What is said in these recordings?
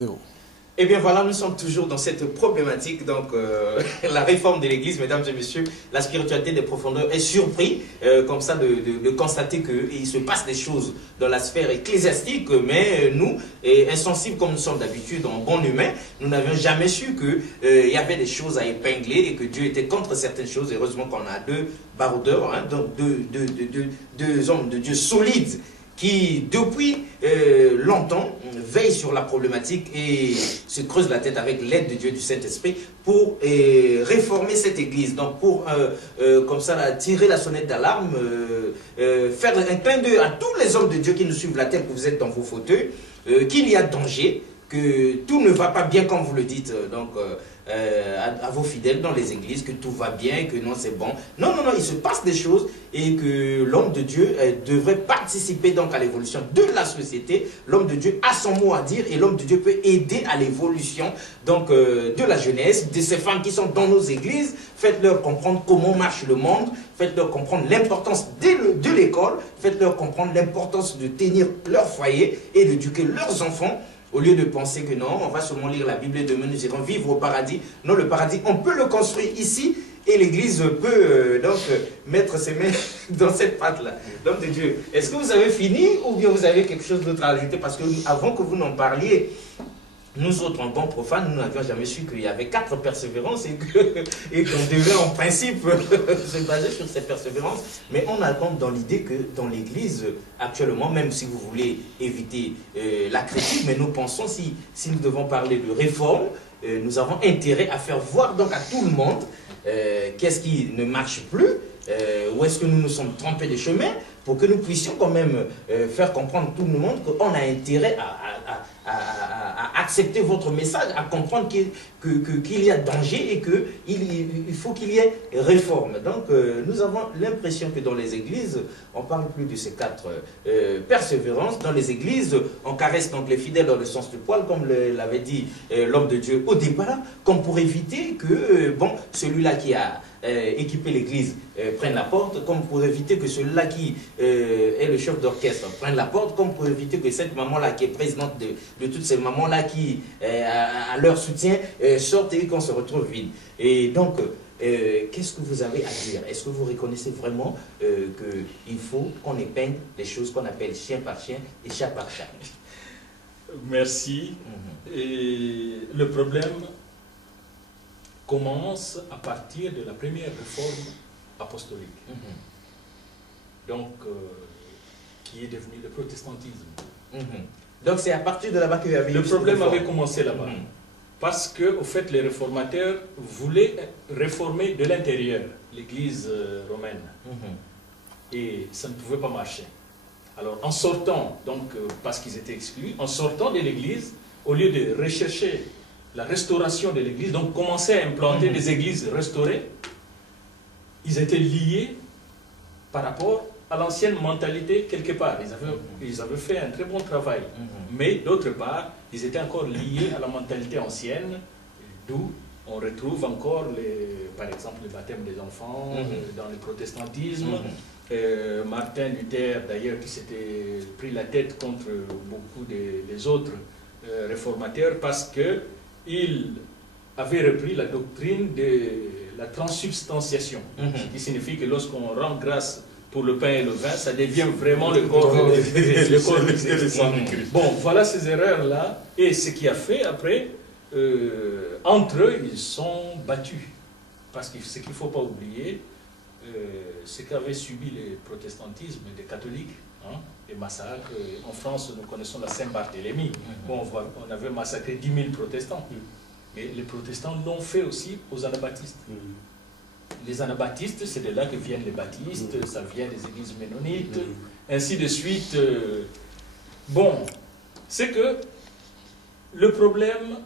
0. Eh bien voilà, nous sommes toujours dans cette problématique, donc la réforme de l'Église, mesdames et messieurs, la spiritualité des profondeurs est surpris comme ça de constater qu'il se passe des choses dans la sphère ecclésiastique, mais nous, insensibles comme nous sommes d'habitude, en bon humain, nous n'avions jamais su qu'il y avait des choses à épingler et que Dieu était contre certaines choses. Heureusement qu'on a deux baroudeurs, hein, donc deux hommes de Dieu solides, qui depuis longtemps veillent sur la problématique et se creusent la tête avec l'aide de Dieu, du Saint-Esprit, pour réformer cette église. Donc pour, comme ça, là, tirer la sonnette d'alarme, faire un clin d'œil à tous les hommes de Dieu qui nous suivent la tête, que vous êtes dans vos fauteuils, qu'il y a danger, que tout ne va pas bien comme vous le dites, donc à vos fidèles dans les églises, que tout va bien, que non c'est bon. Non, non, non, il se passe des choses et que l'homme de Dieu devrait participer donc à l'évolution de la société. L'homme de Dieu a son mot à dire et l'homme de Dieu peut aider à l'évolution donc de la jeunesse, de ces femmes qui sont dans nos églises. Faites-leur comprendre comment marche le monde, faites-leur comprendre l'importance de l'école, faites-leur comprendre l'importance de tenir leur foyer et d'éduquer leurs enfants. Au lieu de penser que non, on va seulement lire la Bible et demain nous irons vivre au paradis. Non, le paradis, on peut le construire ici et l'Église peut donc mettre ses mains dans cette pâte-là. L'homme de Dieu, est-ce que vous avez fini ou bien vous avez quelque chose d'autre à ajouter? Parce que avant que vous n'en parliez, nous autres, en bons profanes, nous n'avions jamais su qu'il y avait 4 persévérances et qu'on devait en principe se baser sur ces persévérances. Mais on a compte dans l'idée que dans l'Église, actuellement, même si vous voulez éviter la critique, mais nous pensons, si nous devons parler de réforme, nous avons intérêt à faire voir donc à tout le monde qu'est-ce qui ne marche plus, où est-ce que nous nous sommes trompés de chemin, pour que nous puissions quand même faire comprendre tout le monde qu'on a intérêt à accepter votre message, à comprendre qu'il y a danger et qu'il faut qu'il y ait réforme. Donc nous avons l'impression que dans les églises, on ne parle plus de ces 4 persévérances. Dans les églises, on caresse donc les fidèles dans le sens du poil, comme l'avait dit l'homme de Dieu au départ, comme pour éviter que bon, celui-là qui a équiper l'église, prenne la porte, comme pour éviter que celui-là qui est le chef d'orchestre prenne la porte, comme pour éviter que cette maman-là qui est présidente de toutes ces mamans-là qui, à leur soutien, sortent et qu'on se retrouve vide. Et donc, qu'est-ce que vous avez à dire? Est-ce que vous reconnaissez vraiment qu'il faut qu'on épingle les choses qu'on appelle chien par chien et chat par chat? Merci. Et le problème commence à partir de la première réforme apostolique, donc qui est devenue le protestantisme. Donc c'est à partir de là-bas qu'il y avait le problème avait commencé là-bas, parce que au fait les réformateurs voulaient réformer de l'intérieur l'Église romaine, et ça ne pouvait pas marcher. Alors en sortant, donc parce qu'ils étaient exclus, en sortant de l'Église, au lieu de rechercher la restauration de l'Église, donc commencer à implanter des églises restaurées, ils étaient liés par rapport à l'ancienne mentalité quelque part. Ils avaient fait un très bon travail, mais d'autre part, ils étaient encore liés à la mentalité ancienne, d'où on retrouve encore, par exemple, le baptême des enfants dans le protestantisme. Martin Luther, d'ailleurs, qui s'était pris la tête contre beaucoup des autres réformateurs parce que il avait repris la doctrine de la transsubstantiation, qui signifie que lorsqu'on rend grâce pour le pain et le vin, ça devient vraiment le corps de Christ. Bon, voilà ces erreurs-là, et ce qui a fait après, entre eux, ils sont battus. Parce que ce qu'il ne faut pas oublier, ce qu'avait subi le protestantisme des catholiques, les massacres. En France, nous connaissons la Saint-Barthélemy. Bon, on avait massacré 10 000 protestants. Mais les protestants l'ont fait aussi aux anabaptistes. Les anabaptistes, c'est de là que viennent les baptistes, ça vient des églises ménonites, ainsi de suite. Bon, c'est que le problème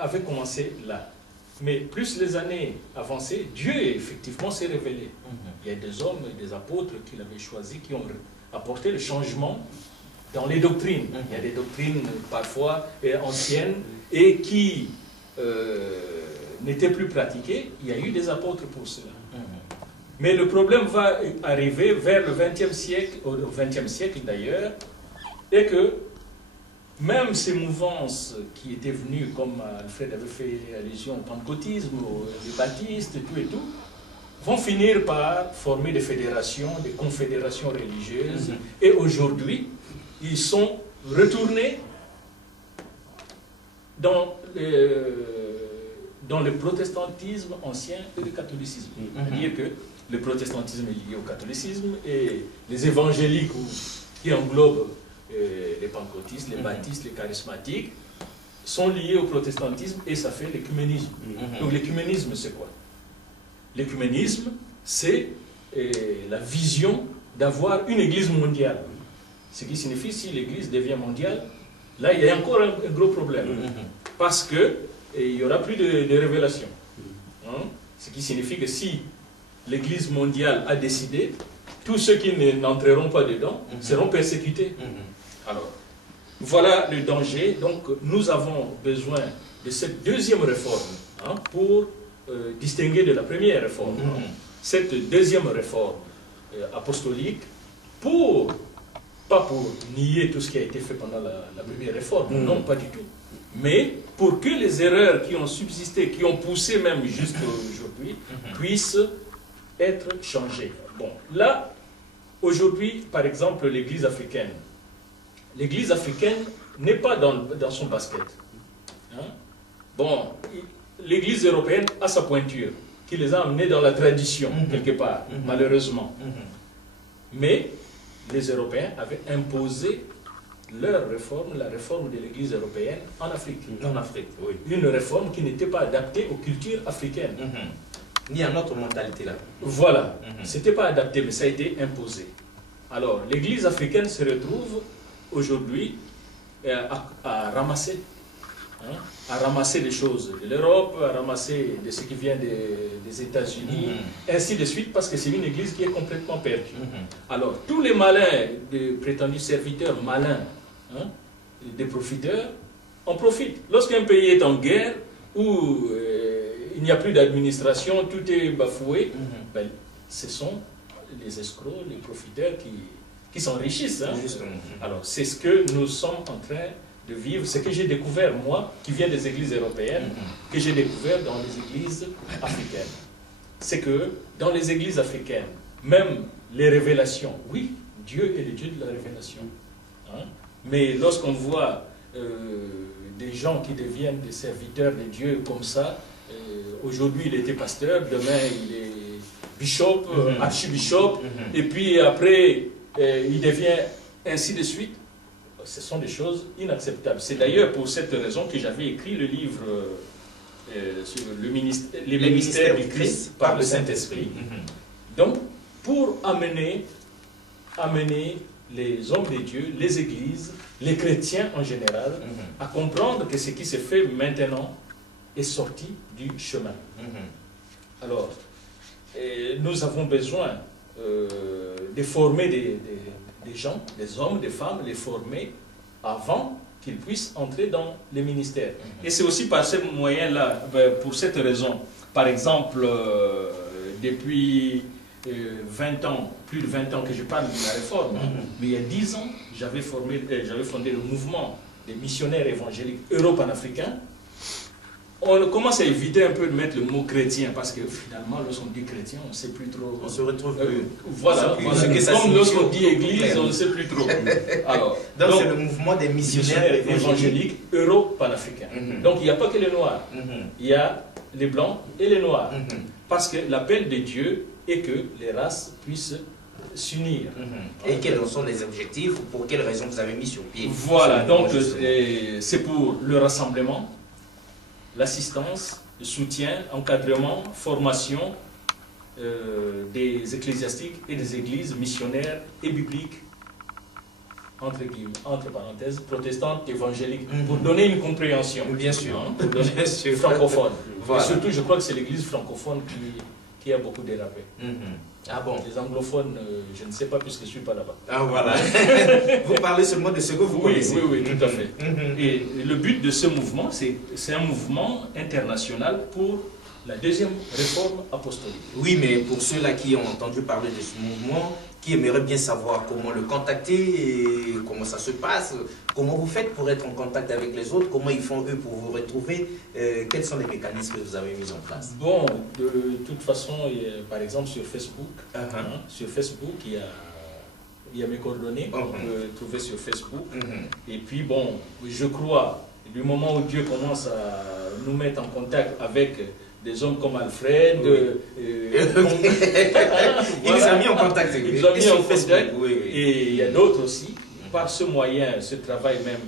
avait commencé là. Mais plus les années avançaient, Dieu effectivement s'est révélé. Il y a des hommes et des apôtres qu'il avait choisis qui ont apporté le changement dans les doctrines. Il y a des doctrines parfois anciennes et qui n'étaient plus pratiquées. Il y a eu des apôtres pour cela. Mais le problème va arriver vers le XXe siècle, au XXe siècle d'ailleurs, et que même ces mouvances qui étaient venues, comme Alfred avait fait allusion au pentecôtisme, les baptistes, et tout, vont finir par former des fédérations, des confédérations religieuses. Et aujourd'hui, ils sont retournés dans le protestantisme ancien et le catholicisme. C'est-à-dire que le protestantisme est lié au catholicisme et les évangéliques qui englobent les pentecôtistes, les baptistes, les charismatiques sont liés au protestantisme et ça fait l'écuménisme. Donc l'écuménisme c'est quoi? L'écuménisme c'est la vision d'avoir une église mondiale. Ce qui signifie si l'église devient mondiale, là il y a encore un gros problème. Parce que il n'y aura plus de révélation. Ce qui signifie que si l'église mondiale a décidé, tous ceux qui n'entreront pas dedans seront persécutés. Alors, voilà le danger. Donc, nous avons besoin de cette deuxième réforme pour distinguer de la première réforme. Cette deuxième réforme apostolique, pas pour nier tout ce qui a été fait pendant la première réforme, non, pas du tout. Mais pour que les erreurs qui ont subsisté, qui ont poussé même jusqu'à aujourd'hui, puissent être changées. Bon, là, aujourd'hui, par exemple, l'Église africaine. L'Église africaine n'est pas dans son basket. Bon, l'Église européenne a sa pointure, qui les a amenés dans la tradition, quelque part, malheureusement. Mais les Européens avaient imposé leur réforme, la réforme de l'Église européenne en Afrique. En Afrique, oui. Une réforme qui n'était pas adaptée aux cultures africaines. Ni à notre mentalité là. Voilà, c'était pas adapté, mais ça a été imposé. Alors, l'Église africaine se retrouve aujourd'hui à ramasser. À ramasser des choses de l'Europe, à ramasser de ce qui vient des États-Unis, ainsi de suite, parce que c'est une église qui est complètement perdue. Alors, tous les malins, des prétendus serviteurs malins, des profiteurs, en profitent. Lorsqu'un pays est en guerre, où il n'y a plus d'administration, tout est bafoué, ben, ce sont les escrocs, les profiteurs qui s'enrichissent. Alors, c'est ce que nous sommes en train de vivre, ce que j'ai découvert, moi, qui viens des églises européennes, que j'ai découvert dans les églises africaines. C'est que dans les églises africaines, même les révélations, oui, Dieu est le Dieu de la révélation. Mais lorsqu'on voit des gens qui deviennent des serviteurs de Dieu comme ça, aujourd'hui il était pasteur, demain il est bishop, archibishop, et puis après il devient ainsi de suite. Ce sont des choses inacceptables. C'est d'ailleurs pour cette raison que j'avais écrit le livre sur les ministères du Christ par le Saint-Esprit. Donc, pour amener les hommes de Dieu, les églises, les chrétiens en général, à comprendre que ce qui se fait maintenant est sorti du chemin. Alors, nous avons besoin de former des gens, des hommes, des femmes, les former avant qu'ils puissent entrer dans les ministères. Et c'est aussi par ce moyen-là, pour cette raison, par exemple, depuis 20 ans, plus de 20 ans que je parle de la réforme, mais il y a 10 ans, j'avais fondé le mouvement des missionnaires évangéliques euro-panafricains. On commence à éviter un peu de mettre le mot chrétien, parce que finalement, lorsqu'on dit chrétien, on ne sait plus trop. On se retrouve. Voilà. Comme lorsqu'on dit église, on ne sait plus trop. Alors, donc c'est le mouvement des missionnaires évangéliques euro-panafricains. Donc il n'y a pas que les noirs. Il y a les blancs et les noirs. Parce que l'appel de Dieu est que les races puissent s'unir. Et quels sont les objectifs, pour quelles raisons vous avez mis sur pied? Voilà, donc c'est pour le rassemblement, l'assistance, le soutien, encadrement, formation des ecclésiastiques et des églises missionnaires et bibliques, entre parenthèses, protestantes, évangéliques, pour donner une compréhension. Bien sûr. Pour donner francophone. Voilà. Et surtout, je crois que c'est l'église francophone qui a beaucoup dérapé. Ah bon? Les anglophones, je ne sais pas puisque je ne suis pas là-bas. Ah voilà. Vous parlez seulement de ce que vous connaissez. Oui, tout à fait. Et le but de ce mouvement, c'est un mouvement international pour la deuxième réforme apostolique. Oui, mais pour ceux-là qui ont entendu parler de ce mouvement, qui aimeraient bien savoir comment le contacter, et comment ça se passe, comment vous faites pour être en contact avec les autres, comment ils font eux pour vous retrouver, quels sont les mécanismes que vous avez mis en place? Bon, de toute façon, par exemple sur Facebook, sur Facebook, il y a mes coordonnées qu'on peut trouver sur Facebook. Et puis bon, je crois, du moment où Dieu commence à nous mettre en contact avec des hommes comme Alfred, il nous a mis en contact. Il nous a mis en contact, et il y a d'autres aussi. Par ce moyen, ce travail même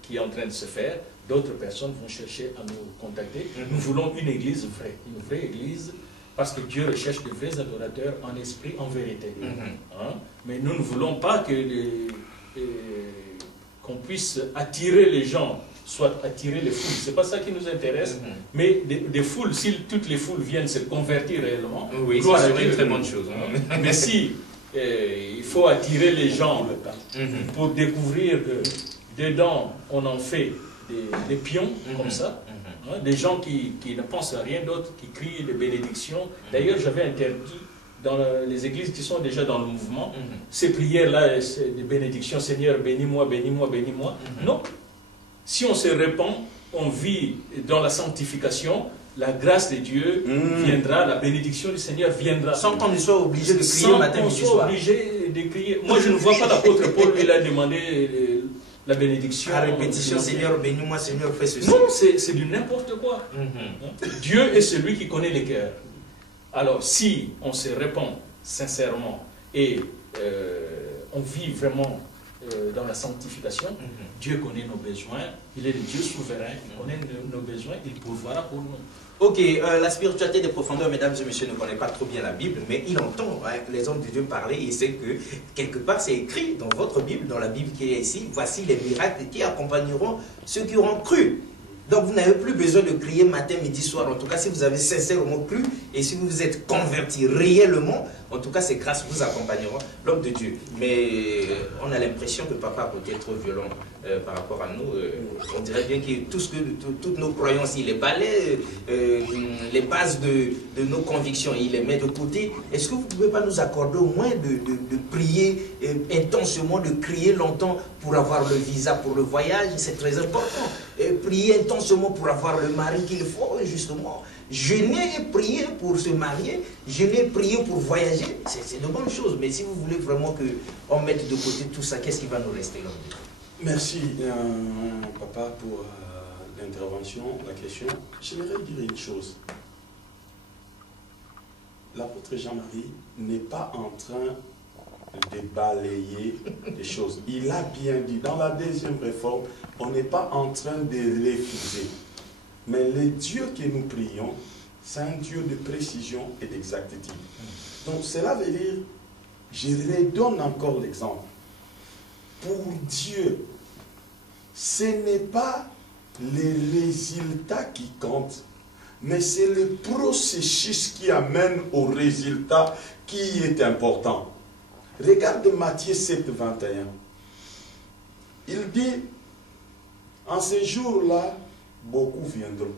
qui est en train de se faire, d'autres personnes vont chercher à nous contacter. Nous voulons une église vraie, une vraie église, parce que Dieu recherche de vrais adorateurs en esprit, en vérité. Mais nous ne voulons pas qu'on puisse attirer les gens, soit attirer les foules. Ce n'est pas ça qui nous intéresse, mais des foules, si toutes les foules viennent se convertir réellement, oui, ça serait une très bonne chose. Mais si il faut attirer les gens pour découvrir que dedans on en fait des pions comme ça, des gens qui ne pensent à rien d'autre, qui crient des bénédictions. D'ailleurs, j'avais interdit dans les églises qui sont déjà dans le mouvement, ces prières-là, des bénédictions, Seigneur, bénis-moi, bénis-moi, bénis-moi. Non. Si on se répand, on vit dans la sanctification, la grâce de Dieu viendra, la bénédiction du Seigneur viendra. Sans qu'on soit obligé de crier matin, midi, soir. Obligé de crier. Moi, je ne vois pas l'apôtre Paul, lui, il a demandé la bénédiction. À répétition, Seigneur, bénis-moi, Seigneur, fais ceci. Non, c'est du n'importe quoi. Dieu est celui qui connaît les cœurs. Alors, si on se répand sincèrement et on vit vraiment dans la sanctification, Dieu connaît nos besoins, il est le Dieu souverain, il connaît nos besoins, il pourvoira pour nous. Ok, la spiritualité des profondeurs, mesdames et messieurs, ne connaît pas trop bien la Bible, mais il entend les hommes de Dieu parler et il sait que quelque part c'est écrit dans votre Bible, dans la Bible qui est ici, voici les miracles qui accompagneront ceux qui auront cru. Donc vous n'avez plus besoin de crier matin, midi, soir. En tout cas, si vous avez sincèrement cru et si vous vous êtes converti réellement, en tout cas, ces grâces vous accompagneront, l'homme de Dieu. Mais on a l'impression que papa a peut-être trop violent par rapport à nous. On dirait bien que toutes nos croyances, il les balaie, les bases de nos convictions, il les met de côté. Est-ce que vous ne pouvez pas nous accorder au moins de prier intensément, de crier longtemps pour avoir le visa pour le voyage? C'est très important. Prier intensément pour avoir le mari qu'il faut, justement. Jeûner et prier pour se marier, jeûner et prier pour voyager, c'est de bonnes choses. Mais si vous voulez vraiment qu'on mette de côté tout ça, qu'est-ce qui va nous rester là? Merci, papa, pour l'intervention, la question. J'aimerais dire une chose. L'apôtre Jean-Marie n'est pas en train de balayer les choses. Il a bien dit, dans la deuxième réforme, on n'est pas en train de refuser. Mais le Dieu que nous prions, c'est un Dieu de précision et d'exactitude. Donc cela veut dire, je redonne encore l'exemple. Pour Dieu, ce n'est pas les résultats qui comptent, mais c'est le processus qui amène au résultat qui est important. Regarde Matthieu 7, 21. Il dit, en ces jours-là, beaucoup viendront.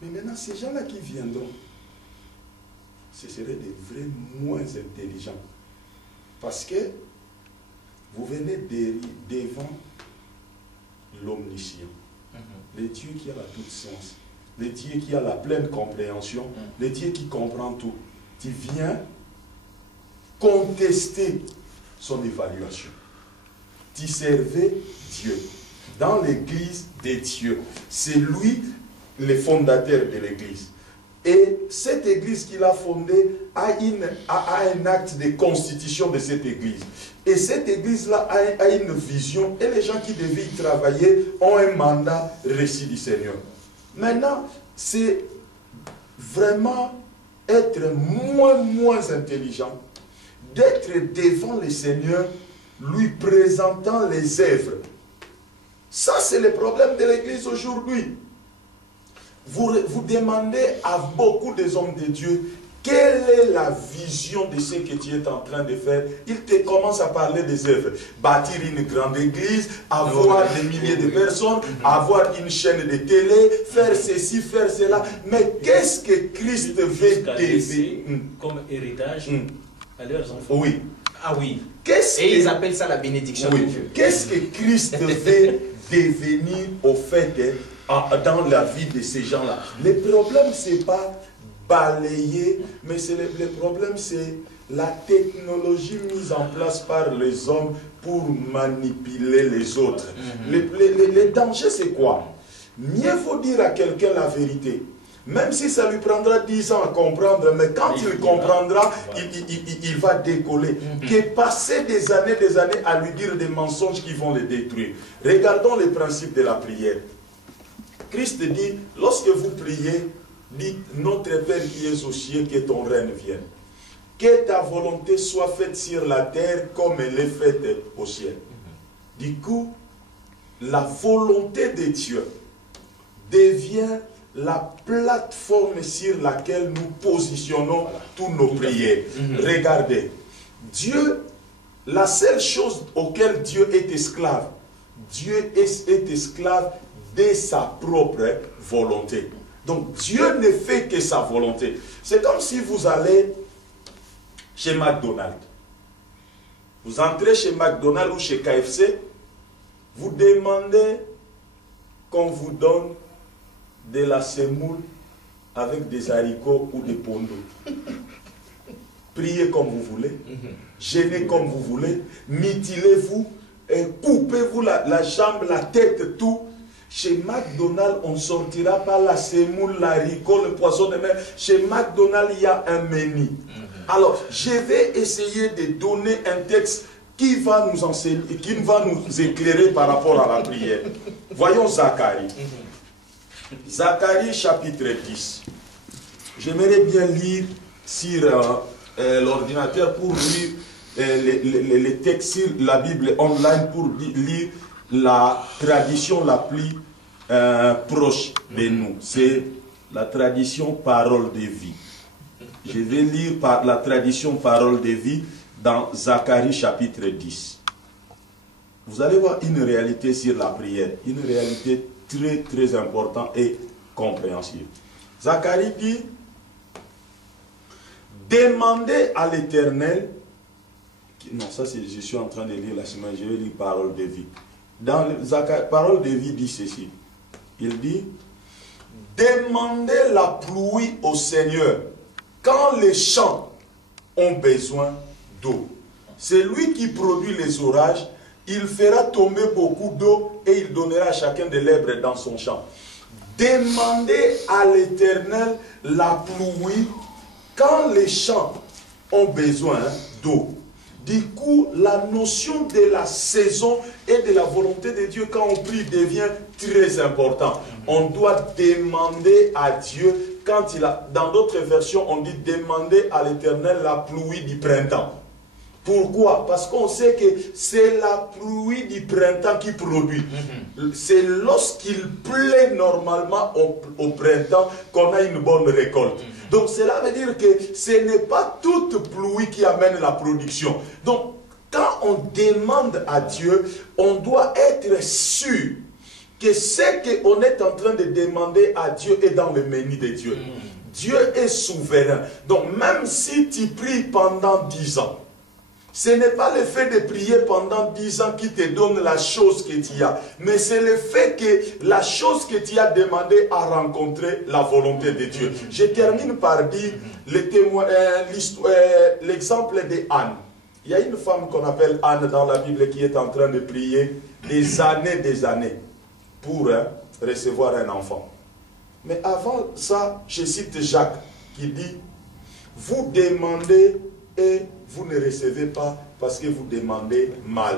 Mais maintenant, ces gens-là qui viendront, ce seraient des vrais moins intelligents. Parce que vous venez devant l'omniscient, le Dieu qui a la toute science, le Dieu qui a la pleine compréhension, le Dieu qui comprend tout. Tu viens contester son évaluation. Tu servais Dieu. Dans l'église des dieux. C'est lui le fondateur de l'église. Et cette église qu'il a fondée a un acte de constitution de cette église. Et cette église-là a une vision et les gens qui devaient y travailler ont un mandat reçu du Seigneur. Maintenant, c'est vraiment être moins intelligent, d'être devant le Seigneur, lui présentant les œuvres. Ça, c'est le problème de l'église aujourd'hui. Vous demandez à beaucoup des hommes de Dieu quelle est la vision de ce que tu es en train de faire. Ils te commencent à parler des œuvres. Bâtir une grande église, avoir des milliers de personnes, avoir une chaîne de télé, faire ceci, faire cela. Mais qu'est-ce que Christ veut laisser comme héritage à leurs enfants. Oui. Ah oui. Et ils appellent ça la bénédiction de Dieu. Qu'est-ce que Christ veut devenir au fait dans la vie de ces gens-là? Le problème, c'est pas balayer, mais le problème, c'est la technologie mise en place par les hommes pour manipuler les autres. Le danger, c'est quoi? Mieux vaut dire à quelqu'un la vérité. Même si ça lui prendra 10 ans à comprendre, mais quand il comprendra, il va décoller. Que passer des années à lui dire des mensonges qui vont le détruire. Regardons le principe de la prière. Christ dit, lorsque vous priez, dites, notre Père qui es aux cieux, que ton règne vienne. Que ta volonté soit faite sur la terre comme elle est faite au ciel. Du coup, la volonté de Dieu devient la plateforme sur laquelle nous positionnons tous nos prières. Regardez, Dieu, la seule chose auquel Dieu est esclave, Dieu est esclave de sa propre volonté. Donc Dieu ne fait que sa volonté. C'est comme si vous allez chez McDonald's. Vous entrez chez McDonald's ou chez KFC, vous demandez qu'on vous donne de la semoule avec des haricots ou des pondos. Priez comme vous voulez, jeûnez comme vous voulez, mutilez-vous, coupez-vous la jambe, la tête, tout. Chez McDonald's, on ne sortira pas la semoule, l'haricot, le poisson de mer. Chez McDonald's, il y a un menu. Alors, je vais essayer de donner un texte qui va nous enseigner, qui va nous éclairer par rapport à la prière. Voyons Zacharie. Zacharie chapitre 10. J'aimerais bien lire sur l'ordinateur pour lire les textes sur la Bible online pour lire la tradition la plus proche de nous. C'est la tradition parole de vie. Je vais lire la tradition parole de vie dans Zacharie chapitre 10. Vous allez voir une réalité sur la prière, une réalité très importante et compréhensible. Zacharie dit, demandez à l'Éternel, non ça c'est, je suis en train de lire la semaine, je vais lire parole de vie. Dans Zacharie, parole de vie dit ceci, il dit, demandez la pluie au Seigneur quand les champs ont besoin d'eau. C'est lui qui produit les orages. Il fera tomber beaucoup d'eau et il donnera à chacun de l'herbe dans son champ. Demandez à l'Éternel la pluie quand les champs ont besoin d'eau. Du coup, la notion de la saison et de la volonté de Dieu quand on prie devient très important. On doit demander à Dieu, quand il a, dans d'autres versions, on dit demander à l'Éternel la pluie du printemps. Pourquoi? Parce qu'on sait que c'est la pluie du printemps qui produit. C'est lorsqu'il plaît normalement au printemps qu'on a une bonne récolte. Donc cela veut dire que ce n'est pas toute pluie qui amène la production. Donc quand on demande à Dieu, on doit être sûr que ce qu'on est en train de demander à Dieu est dans le menu de Dieu. Dieu est souverain. Donc même si tu pries pendant 10 ans, ce n'est pas le fait de prier pendant 10 ans qui te donne la chose que tu as, mais c'est le fait que la chose que tu as demandé a rencontré la volonté de Dieu. Je termine par dire l'exemple de Anne. Il y a une femme qu'on appelle Anne dans la Bible qui est en train de prier des années pour recevoir un enfant. Mais avant ça, je cite Jacques qui dit, vous demandez et vous ne recevez pas parce que vous demandez mal.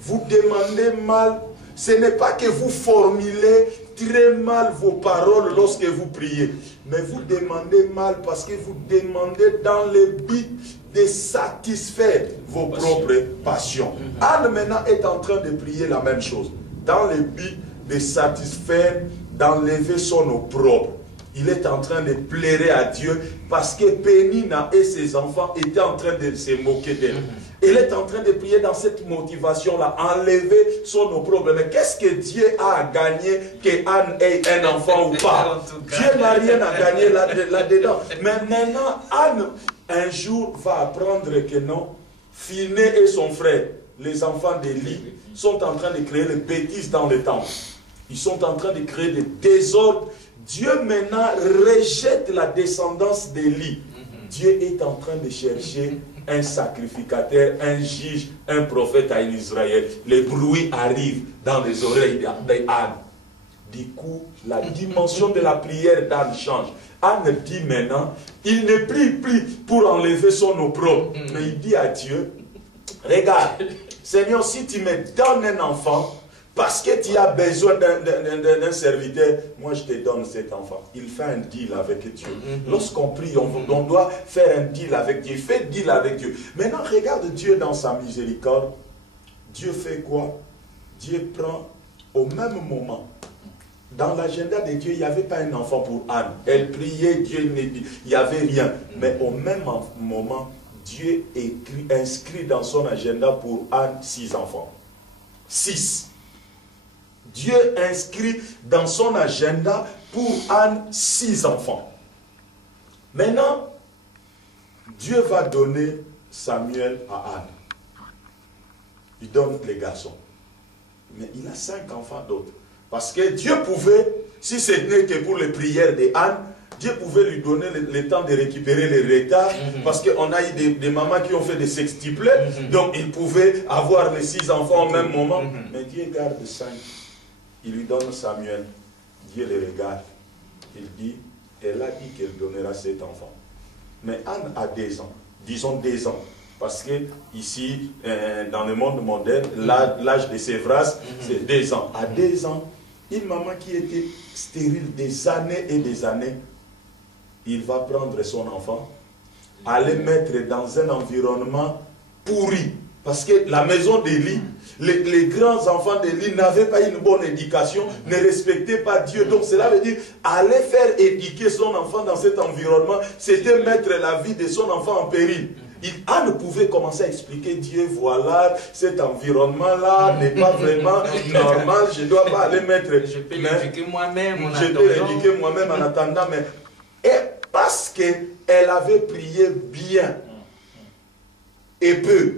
Vous demandez mal, ce n'est pas que vous formulez très mal vos paroles lorsque vous priez, mais vous demandez mal parce que vous demandez dans le but de satisfaire vos propres passions. Anne maintenant est en train de prier la même chose, dans le but de satisfaire, d'enlever son opprobre. Il est en train de plairer à Dieu parce que Pénina et ses enfants étaient en train de se moquer d'elle. Elle est en train de prier dans cette motivation-là, enlever son opprobre. Mais qu'est-ce que Dieu a à gagner que Anne ait un enfant ou pas? Dieu n'a rien à gagner là-dedans. Mais maintenant, Anne, un jour va apprendre que non, Phiné et son frère, les enfants d'Élie, sont en train de créer des bêtises dans le temple. Ils sont en train de créer des désordres. Dieu maintenant rejette la descendance d'Élie. Dieu est en train de chercher un sacrificateur, un juge, un prophète à Israël. Les bruits arrivent dans les oreilles d'Anne. Du coup, la dimension de la prière d'Anne change. Anne dit maintenant, il ne prie plus pour enlever son opprobre, mais il dit à Dieu, regarde, Seigneur, si tu me donnes un enfant, parce que tu as besoin d'un serviteur, moi je te donne cet enfant. Il fait un deal avec Dieu. Lorsqu'on prie, on doit faire un deal avec Dieu. Fais deal avec Dieu. Maintenant, regarde Dieu dans sa miséricorde. Dieu fait quoi? Dieu prend au même moment. Dans l'agenda de Dieu, il n'y avait pas un enfant pour Anne. Elle priait, Dieu il n'y avait rien. Mais au même moment, Dieu inscrit dans son agenda pour Anne 6 enfants. 6. Dieu inscrit dans son agenda pour Anne 6 enfants. Maintenant, Dieu va donner Samuel à Anne. Il donne les garçons. Mais il a 5 enfants d'autres. Parce que Dieu pouvait, si ce n'est que pour les prières d'Anne, Dieu pouvait lui donner le temps de récupérer les retards. Parce qu'on a eu des mamans qui ont fait des sextuplets. Donc il pouvait avoir les 6 enfants au même moment. Mais Dieu garde 5. Il lui donne Samuel. Dieu le regarde. Il dit, elle a dit qu'elle donnera cet enfant. Mais Anne a 2 ans. Disons 2 ans. Parce que ici, dans le monde moderne, l'âge de sévrage, c'est 2 ans. À 2 ans, une maman qui était stérile des années et des années, il va prendre son enfant, aller mettre dans un environnement pourri. Parce que la maison d'Élie, les grands enfants d'Élie n'avaient pas une bonne éducation, ne respectaient pas Dieu. Donc cela veut dire, aller faire éduquer son enfant dans cet environnement, c'était mettre la vie de son enfant en péril. Anne pouvait commencer à expliquer Dieu, voilà, cet environnement-là n'est pas vraiment normal, je ne dois pas aller mettre... Je peux l'éduquer moi-même en attendant. Je peux l'éduquer moi-même en attendant, mais... Et parce qu'elle avait prié bien et peu,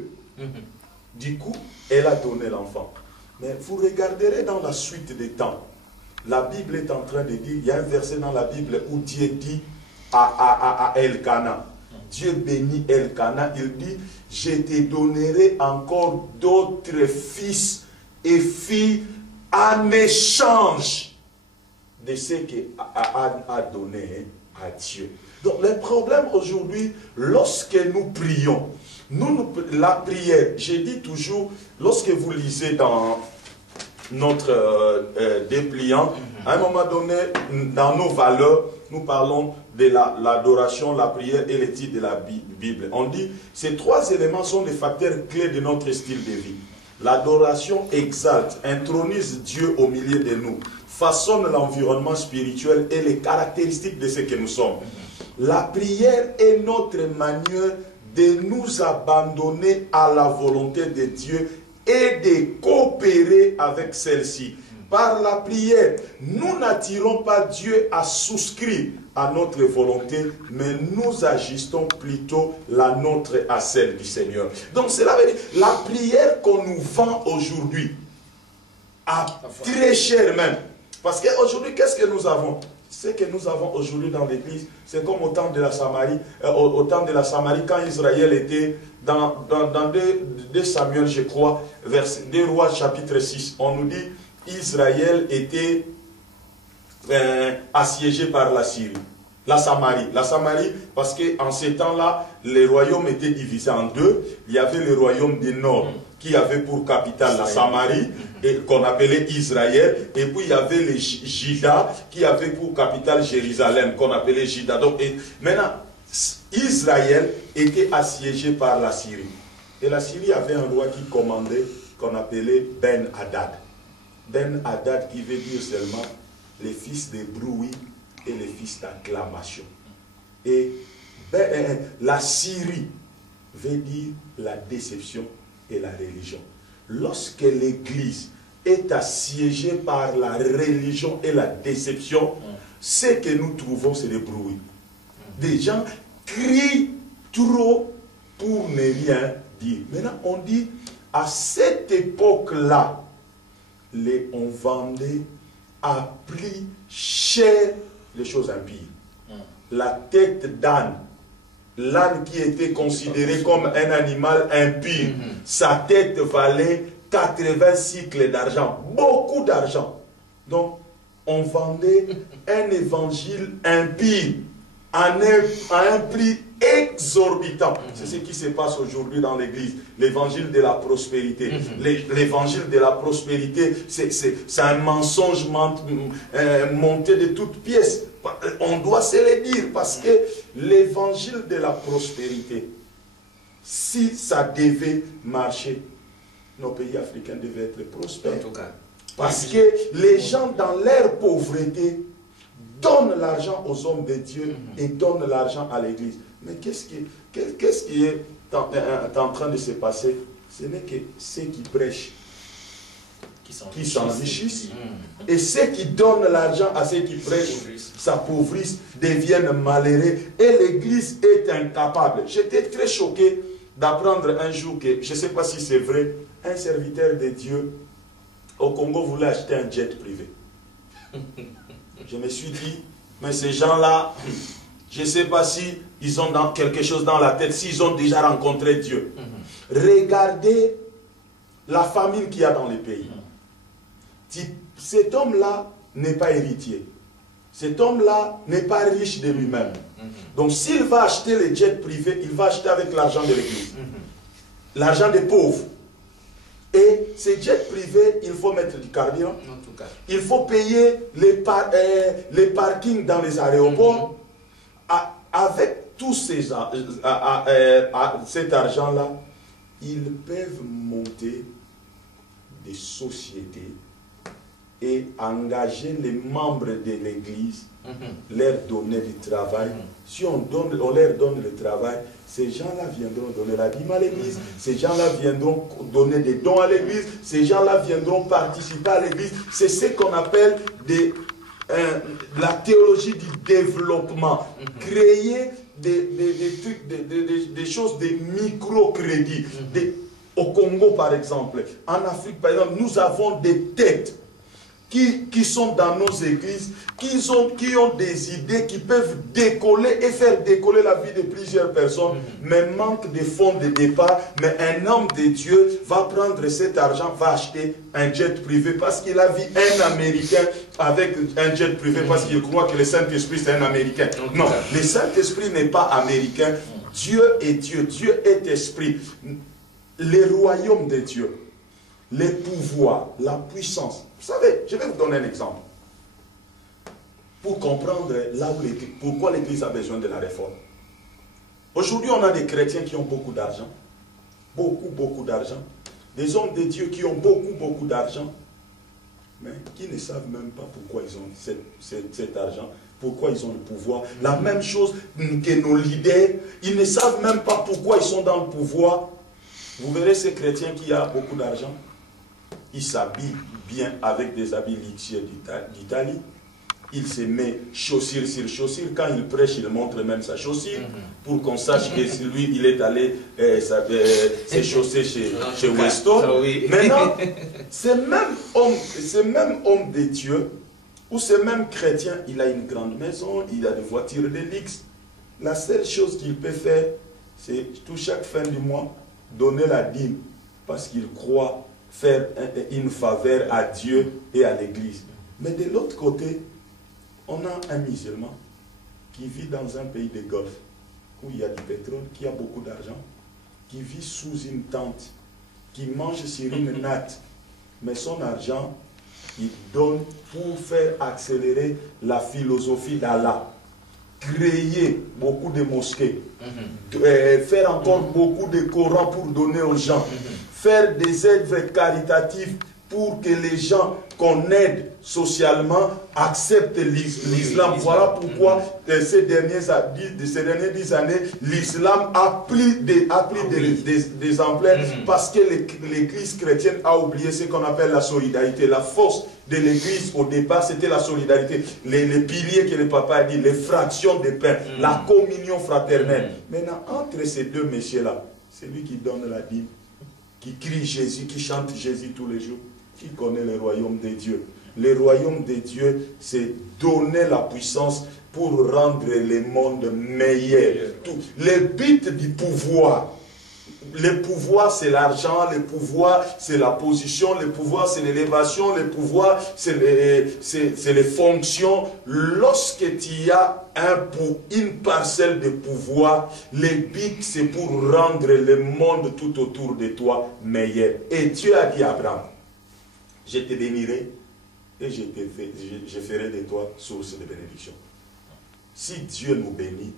du coup, elle a donné l'enfant. Mais vous regarderez dans la suite des temps, la Bible est en train de dire, il y a un verset dans la Bible où Dieu dit à Elkana, Dieu bénit Elkana, il dit, je te donnerai encore d'autres fils et filles en échange de ce qu'Anne a donné à Dieu. Donc le problème aujourd'hui, lorsque nous prions, la prière, j'ai dit toujours, lorsque vous lisez dans notre dépliant, à un moment donné, dans nos valeurs, nous parlons de l'adoration, la prière et l'étude de la Bible. On dit, ces 3 éléments sont des facteurs clés de notre style de vie. L'adoration exalte, intronise Dieu au milieu de nous, façonne l'environnement spirituel et les caractéristiques de ce que nous sommes. La prière est notre manière de nous abandonner à la volonté de Dieu et de coopérer avec celle-ci. Par la prière, nous n'attirons pas Dieu à souscrire à notre volonté, mais nous ajustons plutôt la nôtre à celle du Seigneur. Donc cela veut dire, la prière qu'on nous vend aujourd'hui, à très cher même, parce qu'aujourd'hui, qu'est-ce que nous avons? Ce que nous avons aujourd'hui dans l'église, c'est comme au temps de la Samarie, quand Israël était dans 2 Samuel, je crois, verset 2 Rois chapitre 6, on nous dit, Israël était assiégé par la Syrie. La Samarie, parce qu'en ces temps-là, les royaumes étaient divisés en 2. Il y avait le royaume du Nord, qui avait pour capitale la Samarie, qu'on appelait Israël, et puis il y avait les Juda, qui avait pour capitale Jérusalem, qu'on appelait Juda. Donc, maintenant, Israël était assiégé par la Syrie. Et la Syrie avait un roi qui commandait, qu'on appelait Ben-Hadad. Ben-Hadad qui veut dire seulement les fils de bruit et les fils d'acclamation. Et la Syrie veut dire la déception et la religion. Lorsque l'Église est assiégée par la religion et la déception, ce que nous trouvons, c'est le bruit. Des gens crient trop pour ne rien dire. Maintenant, on dit, à cette époque-là, on vendait à prix cher les choses impies. La tête d'âne, l'âne qui était considéré comme un animal impie, sa tête valait 80 cycles d'argent, beaucoup d'argent. Donc, on vendait un évangile impie à un prix exorbitant. C'est ce qui se passe aujourd'hui dans l'église. L'évangile de la prospérité. L'évangile de la prospérité, c'est un mensonge monté de toutes pièces. On doit se le dire parce que l'évangile de la prospérité, si ça devait marcher, nos pays africains devaient être prospères. En tout cas. Parce que les gens dans leur pauvreté donnent l'argent aux hommes de Dieu et donnent l'argent à l'église. Mais qu'est-ce qui est en train de se passer? Ce n'est que ceux qui prêchent qui s'enrichissent et ceux qui donnent l'argent à ceux qui prêchent s'appauvrissent, deviennent malheureux et l'église est incapable. J'étais très choqué d'apprendre un jour que, je ne sais pas si c'est vrai, un serviteur de Dieu au Congo voulait acheter un jet privé. Je me suis dit, mais ces gens-là, je ne sais pas si ils ont quelque chose dans la tête, s'ils ont déjà rencontré Dieu. Regardez la famine qu'il y a dans les pays. Cet homme-là n'est pas héritier. Cet homme-là n'est pas riche de lui-même. Donc s'il va acheter les jets privés, il va acheter avec l'argent de l'église. L'argent des pauvres. Et ces jets privés, il faut mettre du carburant. Il faut payer les parkings dans les aéroports. Avec tout cet argent-là, ils peuvent monter des sociétés et engager les membres de l'église, leur donner du travail. Si on leur donne le travail, ces gens-là viendront donner la dîme à l'église, ces gens-là viendront donner des dons à l'église, ces gens-là viendront participer à l'église. C'est ce qu'on appelle la théologie du développement. Créer des choses, des microcrédits. Au Congo, par exemple, en Afrique, par exemple, nous avons des têtes qui sont dans nos églises, qui ont des idées qui peuvent décoller et faire décoller la vie de plusieurs personnes, mais manque de fonds de départ. Mais un homme de Dieu va prendre cet argent, va acheter un jet privé parce qu'il a vu un Américain avec un jet privé parce qu'il croit que le Saint-Esprit c'est un Américain. Non, le Saint-Esprit n'est pas américain. Dieu est Dieu, Dieu est esprit. Les royaumes de Dieu, les pouvoirs, la puissance. Vous savez, je vais vous donner un exemple. Pour comprendre pourquoi l'Église a besoin de la réforme. Aujourd'hui, on a des chrétiens qui ont beaucoup d'argent. Beaucoup d'argent. Des hommes de Dieu qui ont beaucoup d'argent. Mais qui ne savent même pas pourquoi ils ont cet argent. Pourquoi ils ont le pouvoir. La même chose que nos leaders. Ils ne savent même pas pourquoi ils sont dans le pouvoir. Vous verrez ces chrétiens qui ont beaucoup d'argent. Ils s'habillent bien avec des habits luxueux d'Italie. Il se met chaussure sur chaussure. Quand il prêche, il montre même sa chaussure pour qu'on sache que lui, il est allé se chausser chez Westo. Maintenant, ce même homme de Dieu, ou ce même chrétien, il a une grande maison, il a des voitures de luxe. La seule chose qu'il peut faire, c'est chaque fin du mois, donner la dîme parce qu'il croit faire une faveur à Dieu et à l'Église. Mais de l'autre côté, on a un musulman qui vit dans un pays de Golfe où il y a du pétrole, qui a beaucoup d'argent, qui vit sous une tente, qui mange sur une natte, mais son argent, il donne pour faire accélérer la philosophie d'Allah. Créer beaucoup de mosquées, faire encore beaucoup de Corans pour donner aux gens, faire des œuvres caritatives pour que les gens qu'on aide socialement acceptent l'islam. Voilà pourquoi ces dernières 10 années, l'islam a pris des ampleurs parce que l'Église chrétienne a oublié ce qu'on appelle la solidarité, la force de l'église au départ, c'était la solidarité. Les piliers que le papa a dit, les fractions de pain, la communion fraternelle. Maintenant, entre ces deux messieurs-là, c'est lui qui donne la dîme, qui crie Jésus, qui chante Jésus tous les jours, qui connaît le royaume de Dieu. Le royaume de Dieu, c'est donner la puissance pour rendre le monde meilleur. Le but du pouvoir, le pouvoir c'est l'argent, le pouvoir c'est la position, le pouvoir c'est l'élévation, le pouvoir c'est les fonctions. Lorsque tu as une parcelle de pouvoir, le but c'est pour rendre le monde tout autour de toi meilleur. Et Dieu a dit à Abraham, je te bénirai et je ferai de toi source de bénédiction. Si Dieu nous bénit,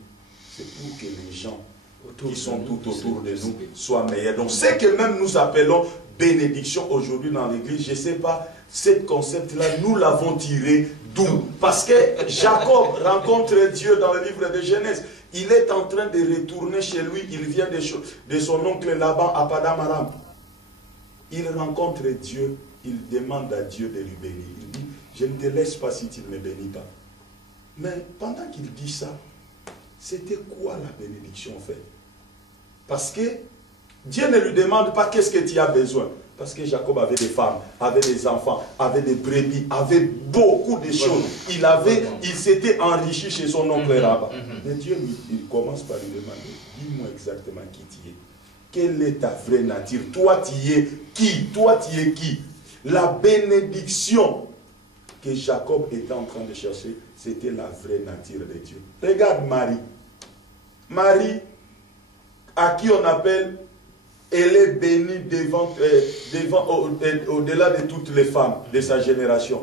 c'est pour que les gens qui sont tout autour de nous soient meilleurs. Donc, ce que même nous appelons bénédiction aujourd'hui dans l'église, je ne sais pas, ce concept-là, nous l'avons tiré d'où? Parce que Jacob rencontre Dieu dans le livre de Genèse. Il est en train de retourner chez lui. Il vient de son oncle Laban à Padam Aram. Il rencontre Dieu. Il demande à Dieu de lui bénir. Il dit, je ne te laisse pas si tu ne me bénis pas. Mais pendant qu'il dit ça, c'était quoi la bénédiction en fait? Parce que Dieu ne lui demande pas qu'est-ce que tu as besoin. Parce que Jacob avait des femmes, avait des enfants, avait des brebis, avait beaucoup de choses. Il s'était enrichi chez son oncle Laban. Mais Dieu il commence par lui demander, dis-moi exactement qui tu es. Quelle est ta vraie nature? Toi tu es qui? Toi tu es qui? La bénédiction que Jacob était en train de chercher, c'était la vraie nature de Dieu. Regarde Marie. Marie, à qui on appelle, elle est bénie au-delà de toutes les femmes de sa génération.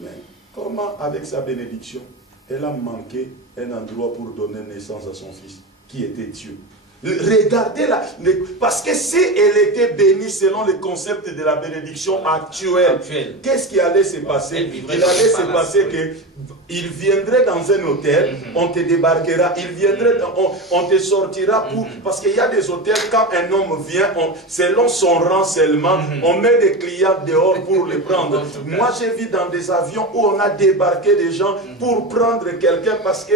Mais comment, avec sa bénédiction, elle a manqué un endroit pour donner naissance à son fils, qui était Dieu? Regardez-la, parce que si elle était bénie selon le concept de la bénédiction actuelle, qu'est-ce qui allait se passer? Il allait se passer qu'il viendrait dans un hôtel, on te débarquera, on te sortira pour... Parce qu'il y a des hôtels, quand un homme vient, selon son rang seulement, on met des clients dehors pour les prendre. Moi, j'ai vu dans des avions où on a débarqué des gens pour prendre quelqu'un parce que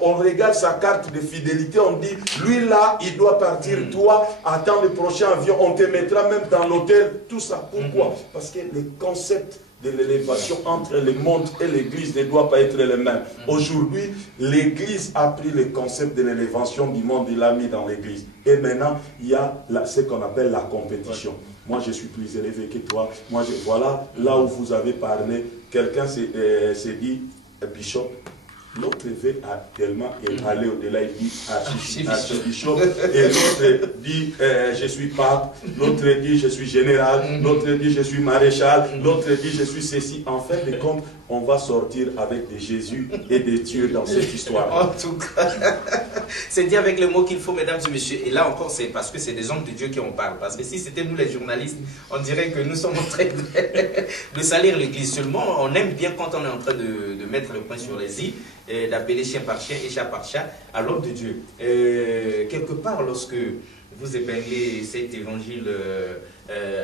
on regarde sa carte de fidélité, on dit, lui là, il doit partir, toi, attends le prochain avion, on te mettra même dans l'hôtel, tout ça. Pourquoi? Parce que le concept de l'élévation entre le monde et l'église ne doit pas être le même. Aujourd'hui, l'église a pris le concept de l'élévation du monde, il l'a mis dans l'église. Et maintenant, il y a ce qu'on appelle la compétition. Moi, je suis plus élevé que toi. Moi, voilà, là où vous avez parlé, quelqu'un s'est dit, Bishop. L'autre veut tellement aller au-delà, il dit archibishop, et l'autre dit je suis pape, l'autre dit je suis général, l'autre dit je suis maréchal, l'autre dit je suis ceci. En fait de compte, on va sortir avec des Jésus et des dieux dans cette histoire. En tout cas, c'est dit avec le mot qu'il faut, mesdames et messieurs. Et là encore, c'est parce que c'est des hommes de Dieu qui en parlent. Parce que si c'était nous les journalistes, on dirait que nous sommes en train de salir l'église. Seulement, on aime bien quand on est en train de mettre le point sur les i, d'appeler chien par chien et chat par chat à l'homme de Dieu. Quelque part, lorsque vous épinglez cet évangile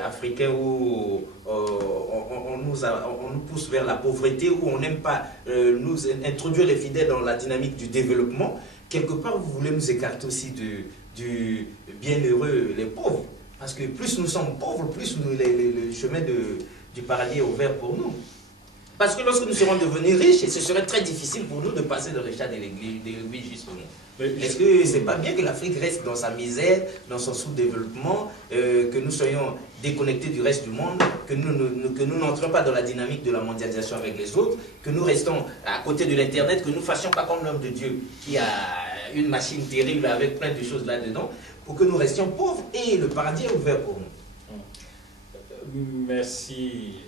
africain où on nous pousse vers la pauvreté, où on n'aime pas nous introduire les fidèles dans la dynamique du développement, quelque part vous voulez nous écarter aussi du bienheureux, les pauvres. Parce que plus nous sommes pauvres, plus le chemin du paradis est ouvert pour nous. Parce que lorsque nous serons devenus riches, ce serait très difficile pour nous de passer de richesse de l'église justement. Est-ce que c'est pas bien que l'Afrique reste dans sa misère, dans son sous-développement, que nous soyons déconnectés du reste du monde, que nous n'entrions pas dans la dynamique de la mondialisation avec les autres, que nous restons à côté de l'Internet, que nous ne fassions pas comme l'homme de Dieu qui a une machine terrible avec plein de choses là-dedans, pour que nous restions pauvres et le paradis est ouvert pour nous. Merci.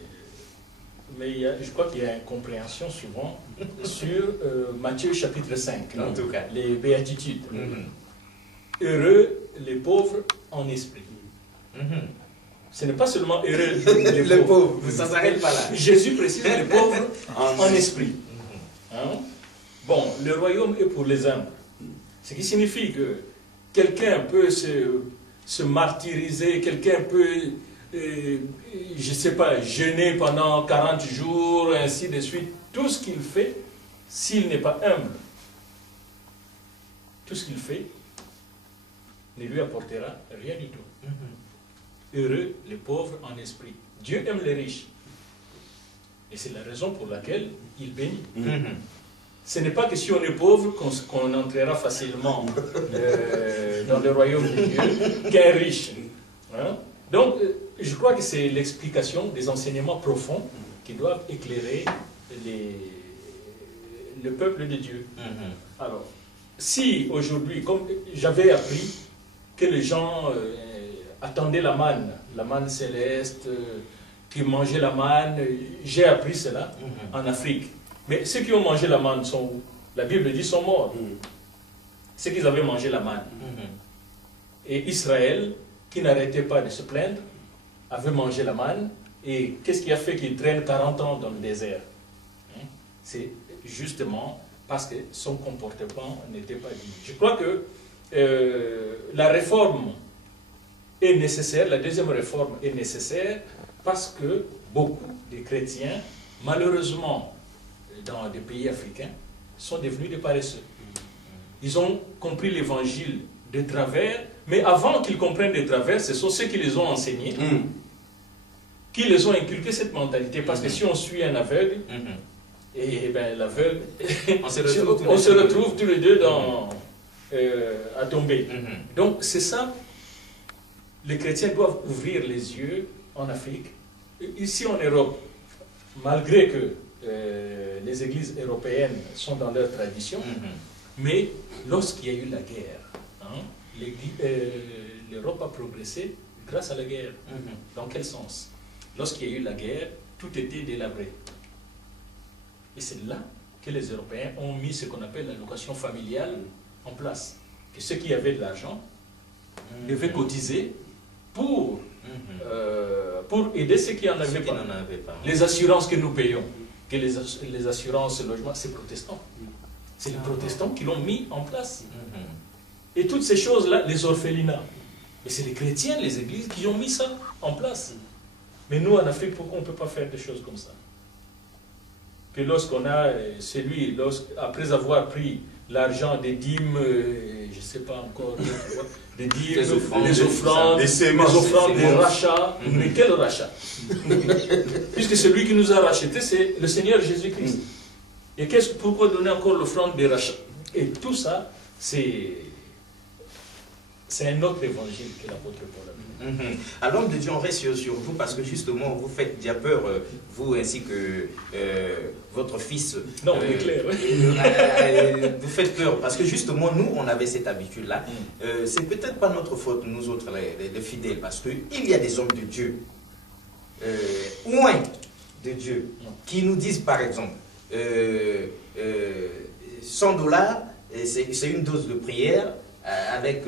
Mais je crois qu'il y a une compréhension souvent sur Matthieu chapitre 5, en tout cas. Les béatitudes. Heureux les pauvres en esprit. Ce n'est pas seulement heureux les pauvres. Ça ne s'arrête pas là. Jésus précise les pauvres en esprit. Bon, le royaume est pour les humbles. Ce qui signifie que quelqu'un peut se martyriser, quelqu'un peut je ne sais pas, jeûner pendant 40 jours, ainsi de suite, tout ce qu'il fait, s'il n'est pas humble, tout ce qu'il fait ne lui apportera rien du tout. Heureux les pauvres en esprit. Dieu aime les riches. Et c'est la raison pour laquelle il bénit. Ce n'est pas que si on est pauvre qu'on entrera facilement dans le royaume de Dieu qu'un riche. Hein? Donc, je crois que c'est l'explication des enseignements profonds qui doivent éclairer le peuple de Dieu. Alors, si aujourd'hui, comme j'avais appris que les gens attendaient la manne céleste, qui mangeaient la manne, j'ai appris cela en Afrique. Mais ceux qui ont mangé la manne sont où? La Bible dit sont morts. Ceux qui avaient mangé la manne. Et Israël, qui n'arrêtait pas de se plaindre, avait mangé la manne. Et qu'est-ce qui a fait qu'il traîne 40 ans dans le désert? C'est justement parce que son comportement n'était pas digne. Je crois que la réforme est nécessaire, la deuxième réforme est nécessaire parce que beaucoup de chrétiens, malheureusement, dans des pays africains, sont devenus des paresseux. Ils ont compris l'évangile de travers, mais avant qu'ils comprennent de travers, ce sont ceux qui les ont enseignés, qui les ont inculqué cette mentalité. Parce que si on suit un aveugle, et ben l'aveugle, on se retrouve tous les deux à tomber. Donc c'est ça, les chrétiens doivent ouvrir les yeux en Afrique. Ici en Europe, malgré que les églises européennes sont dans leur tradition, mais lorsqu'il y a eu la guerre, l'Europe a progressé grâce à la guerre. Dans quel sens? Lorsqu'il y a eu la guerre, tout était délabré. Et c'est là que les Européens ont mis ce qu'on appelle l'allocation familiale en place. Que ceux qui avaient de l'argent devaient cotiser pour aider ceux qui n'en avaient pas. Les assurances que nous payons, que les assurances logement, c'est protestant. C'est les protestants qui l'ont mis en place. Et toutes ces choses-là, les orphelinats. Et c'est les chrétiens, les églises qui ont mis ça en place. Mais nous, en Afrique, pourquoi on ne peut pas faire des choses comme ça? Que lorsqu'on a après avoir pris l'argent des dîmes, je ne sais pas encore, des dîmes, les offrandes, des rachats, mais quel rachat? Puisque celui qui nous a rachetés, c'est le Seigneur Jésus-Christ. Et pourquoi donner encore l'offrande des rachats? Et tout ça, c'est un autre évangile que l'apôtre Paul a mis. À l'homme de Dieu, on reste sur vous parce que justement, vous faites déjà peur, vous ainsi que votre fils. Non, on est clair. Vous faites peur parce que justement, nous, on avait cette habitude-là. C'est peut-être pas notre faute, nous autres, les fidèles, parce qu'il y a des hommes de Dieu, loin de Dieu, qui nous disent par exemple, $100, c'est une dose de prière avec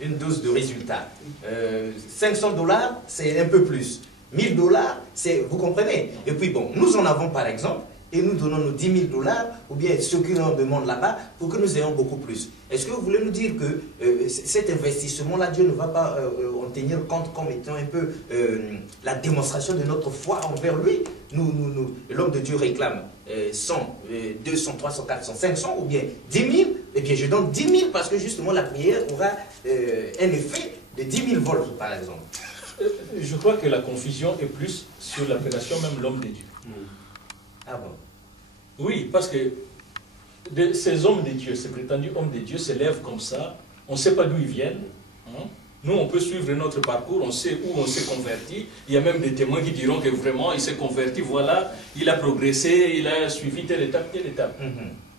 une dose de résultat. $500, c'est un peu plus. $1000, c'est, vous comprenez? Et puis bon, nous en avons par exemple, et nous donnons nos $10 000, ou bien ceux qui en demandent là-bas, pour que nous ayons beaucoup plus. Est-ce que vous voulez nous dire que cet investissement-là, Dieu ne va pas en tenir compte comme étant un peu la démonstration de notre foi envers lui? L'homme de Dieu réclame 100, 200, 300, 400, 500 ou bien 10 000, eh bien je donne 10 000 parce que justement la prière aura un effet de 10 000 volts par exemple. Je crois que la confusion est plus sur l'appellation même l'homme de Dieu. Ah bon? Oui, parce que ces hommes de Dieu, ces prétendus hommes de Dieu s'élèvent comme ça, on ne sait pas d'où ils viennent. Nous, on peut suivre notre parcours, on sait où on s'est converti. Il y a même des témoins qui diront que vraiment, il s'est converti, voilà, il a progressé, il a suivi telle étape, telle étape.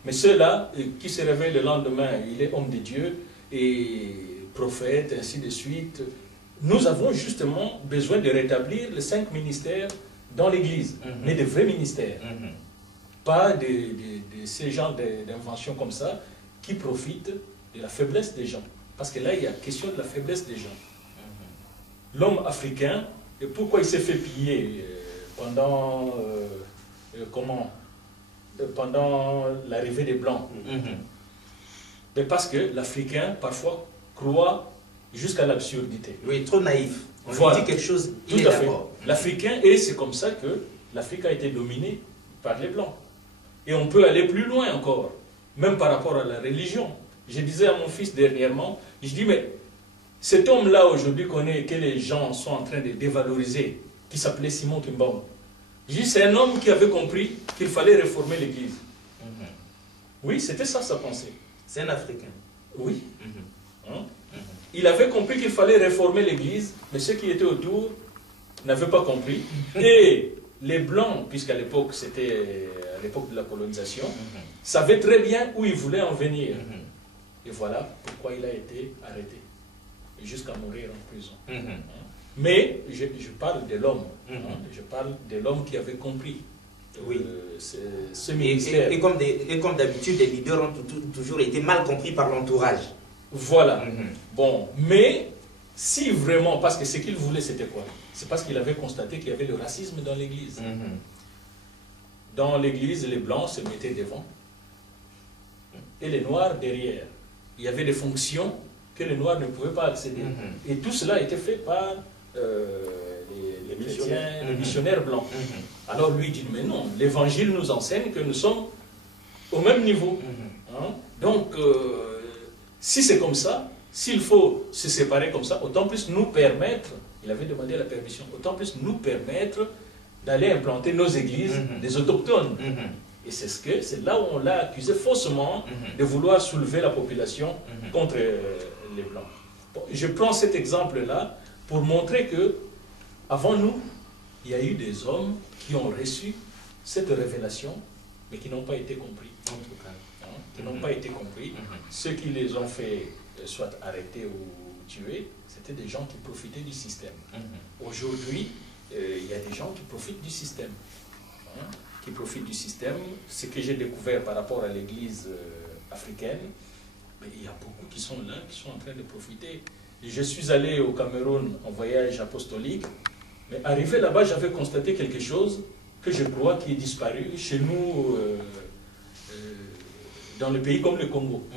Mais ceux-là, qui se réveillent le lendemain, il est homme de Dieu et prophète, ainsi de suite. Nous avons justement besoin de rétablir les 5 ministères dans l'Église, mais de vrais ministères. Pas de ces genres d'inventions comme ça qui profitent de la faiblesse des gens. Parce que là, il y a question de la faiblesse des gens. L'homme africain, et pourquoi il s'est fait piller pendant pendant l'arrivée des Blancs? Mais parce que l'Africain, parfois, croit jusqu'à l'absurdité. Oui, trop naïf. On Voilà. lui dit quelque chose, Tout il est à fait. d'accord. L'Africain, et c'est comme ça que l'Afrique a été dominée par les Blancs. Et on peut aller plus loin encore, même par rapport à la religion. Je disais à mon fils dernièrement, je dis, mais cet homme-là aujourd'hui que les gens sont en train de dévaloriser, qui s'appelait Simon Kimbangu, je dis, c'est un homme qui avait compris qu'il fallait réformer l'Église. Oui, c'était ça sa pensée. C'est un Africain. Oui. Hein? Il avait compris qu'il fallait réformer l'Église, mais ceux qui étaient autour n'avaient pas compris. Et les Blancs, puisqu'à l'époque, c'était à l'époque de la colonisation, savaient très bien où ils voulaient en venir. Et voilà pourquoi il a été arrêté, jusqu'à mourir en prison. Hein? Mais je parle de l'homme. Hein? Je parle de l'homme qui avait compris. Oui. Ce ministère. Et comme d'habitude, les leaders ont toujours été mal compris par l'entourage. Voilà. Bon, mais si vraiment, parce que ce qu'il voulait, c'était quoi? C'est parce qu'il avait constaté qu'il y avait le racisme dans l'Église. Dans l'Église, les Blancs se mettaient devant et les Noirs derrière. Il y avait des fonctions que les Noirs ne pouvaient pas accéder. Et tout cela a été fait par les chrétiens, les missionnaires blancs. Alors lui dit, mais non, l'Évangile nous enseigne que nous sommes au même niveau. Hein? Donc, si c'est comme ça, s'il faut se séparer comme ça, autant plus nous permettre, il avait demandé la permission, autant plus nous permettre d'aller implanter nos églises des autochtones. Et c'est là où on l'a accusé faussement de vouloir soulever la population contre les Blancs. Bon, je prends cet exemple-là pour montrer que, avant nous, il y a eu des hommes qui ont reçu cette révélation, mais qui n'ont pas été compris. En tout cas. Hein, qui n'ont pas été compris. Ceux qui les ont fait soit arrêtés ou tués, c'était des gens qui profitaient du système. Aujourd'hui, il y a des gens qui profitent du système. Hein, qui profitent du système. Ce que j'ai découvert par rapport à l'église africaine, mais il y a beaucoup qui sont là, qui sont en train de profiter. Et je suis allé au Cameroun en voyage apostolique, mais arrivé là-bas, j'avais constaté quelque chose que je crois qui est disparu chez nous, dans le pays comme le Congo.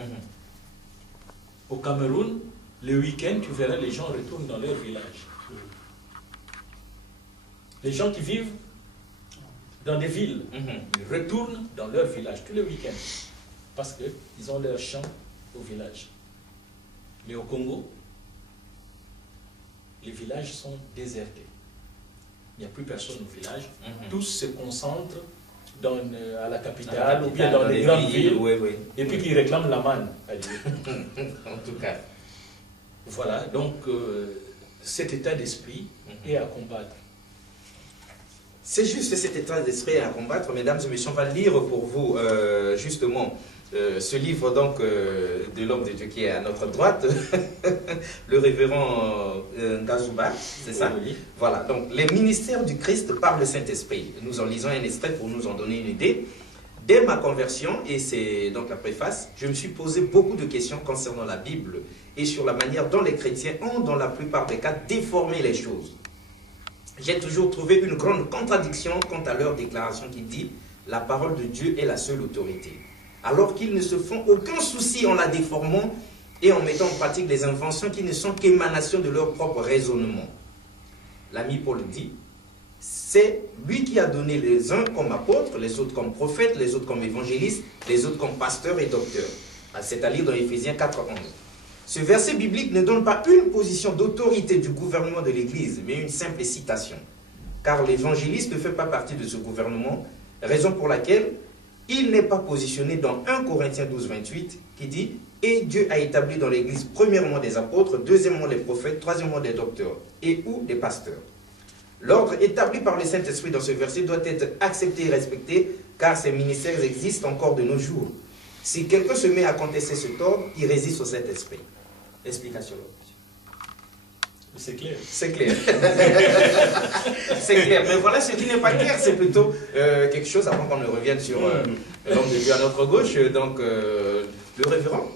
Au Cameroun, le week-end, tu verras, les gens retournent dans leur village. Les gens qui vivent dans des villes, ils retournent dans leur village tous les week-ends parce qu'ils ont leur champ au village. Mais au Congo, les villages sont désertés. Il n'y a plus personne au village. Tous se concentrent à la capitale ou bien dans les grandes villes, et puis qui réclament la manne à Dieu. En tout cas. Voilà, donc cet état d'esprit est à combattre. C'est juste cet état d'esprit à combattre, mesdames et messieurs. On va lire pour vous justement ce livre donc de l'homme de Dieu qui est à notre droite, le révérend Ngazouba, c'est ça? Oui. Voilà, donc les ministères du Christ par le Saint-Esprit. Nous en lisons un extrait pour nous en donner une idée. Dès ma conversion, et c'est donc la préface, je me suis posé beaucoup de questions concernant la Bible et sur la manière dont les chrétiens ont, dans la plupart des cas, déformé les choses. J'ai toujours trouvé une grande contradiction quant à leur déclaration qui dit « La parole de Dieu est la seule autorité », alors qu'ils ne se font aucun souci en la déformant et en mettant en pratique des inventions qui ne sont qu'émanation de leur propre raisonnement. L'ami Paul dit « C'est lui qui a donné les uns comme apôtres, les autres comme prophètes, les autres comme évangélistes, les autres comme pasteurs et docteurs. » C'est à lire dans Éphésiens 4, 11. Ce verset biblique ne donne pas une position d'autorité du gouvernement de l'Église, mais une simple citation. Car l'évangéliste ne fait pas partie de ce gouvernement, raison pour laquelle il n'est pas positionné dans 1 Corinthiens 12, 28, qui dit « Et Dieu a établi dans l'Église premièrement des apôtres, deuxièmement les prophètes, troisièmement des docteurs, et ou des pasteurs. » L'ordre établi par le Saint-Esprit dans ce verset doit être accepté et respecté, car ces ministères existent encore de nos jours. Si quelqu'un se met à contester cet ordre, il résiste au Saint-Esprit. Explication. C'est clair. C'est clair. C'est clair. Mais voilà, ce qui n'est pas clair, c'est plutôt quelque chose, avant qu'on ne revienne sur l'homme de Dieu à notre gauche, donc le révérend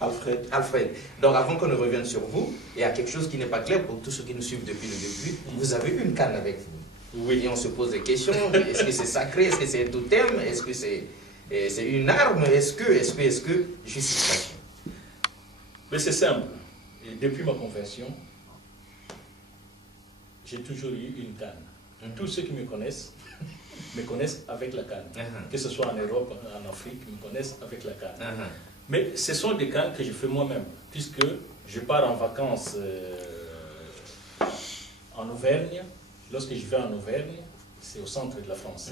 Alfred. Alfred. Donc avant qu'on ne revienne sur vous, il y a quelque chose qui n'est pas clair pour tous ceux qui nous suivent depuis le début. Vous avez une canne avec vous. Oui. Et on se pose des questions. Est-ce que c'est sacré? Est-ce que c'est un totem? Est-ce que c'est une arme? Est-ce que justification? Mais c'est simple. Et depuis ma conversion, j'ai toujours eu une canne. Tous ceux qui me connaissent avec la canne. Que ce soit en Europe, en Afrique, me connaissent avec la canne. Mais ce sont des cannes que je fais moi-même, puisque je pars en vacances en Auvergne. Lorsque je vais en Auvergne, c'est au centre de la France.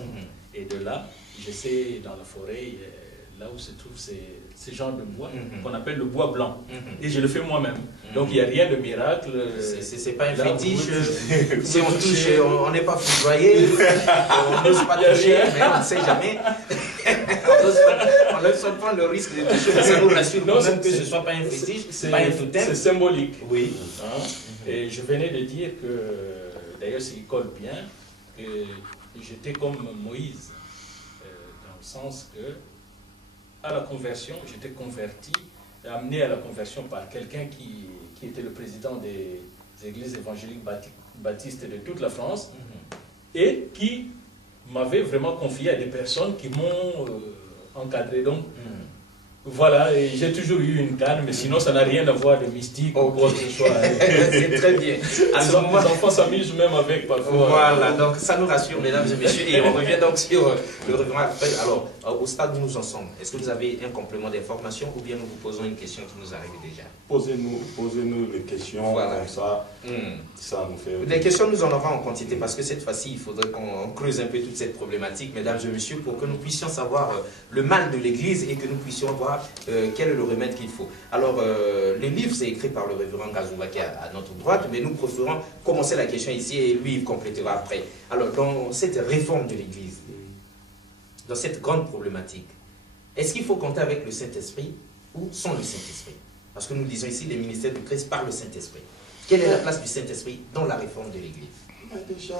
Et de là, j'essaie dans la forêt, là où se trouve ces genres de bois, qu'on appelle le bois blanc. Et je le fais moi-même. Donc il n'y a rien de miracle. C'est pas un fétiche. Si on touche, on n'est pas foudroyé. On n'ose pas toucher, mais on ne sait jamais. On ne saute pas le risque de toucher. Ça nous rassure quand même que ce ne soit pas un fétiche, pas un totem. C'est symbolique. Oui. Et je venais de dire que, d'ailleurs, il colle bien, que j'étais comme Moïse, dans le sens que, à la conversion, j'étais converti, amené à la conversion par quelqu'un qui était le président des églises évangéliques baptistes de toute la France, et qui m'avait vraiment confié à des personnes qui m'ont encadré. Donc, voilà, et j'ai toujours eu une canne, mais sinon ça n'a rien à voir de mystique ou quoi que ce soit. C'est très bien. Les enfants s'amusent même avec parfois. Voilà, donc ça nous rassure, mesdames et messieurs. Et on revient donc sur le révérend après. Alors, au stade où nous en sommes, est-ce que vous avez un complément d'information ou bien nous vous posons une question qui nous arrive déjà? Posez-nous les questions, voilà. Comme ça, ça nous fait... Les questions, nous en avons en quantité parce que cette fois-ci, il faudrait qu'on creuse un peu toute cette problématique, mesdames et messieurs, pour que nous puissions savoir le mal de l'Église et que nous puissions voir quel est le remède qu'il faut. Alors, le livre, c'est écrit par le révérend Kazoubaki à notre droite, mais nous préférons commencer la question ici et lui, il complétera après. Alors, dans cette réforme de l'Église, dans cette grande problématique, est-ce qu'il faut compter avec le Saint-Esprit ou sans le Saint-Esprit? Parce que nous disons ici, les ministères du Christ par le Saint-Esprit. Quelle est la place du Saint-Esprit dans la réforme de l'Église? Déjà,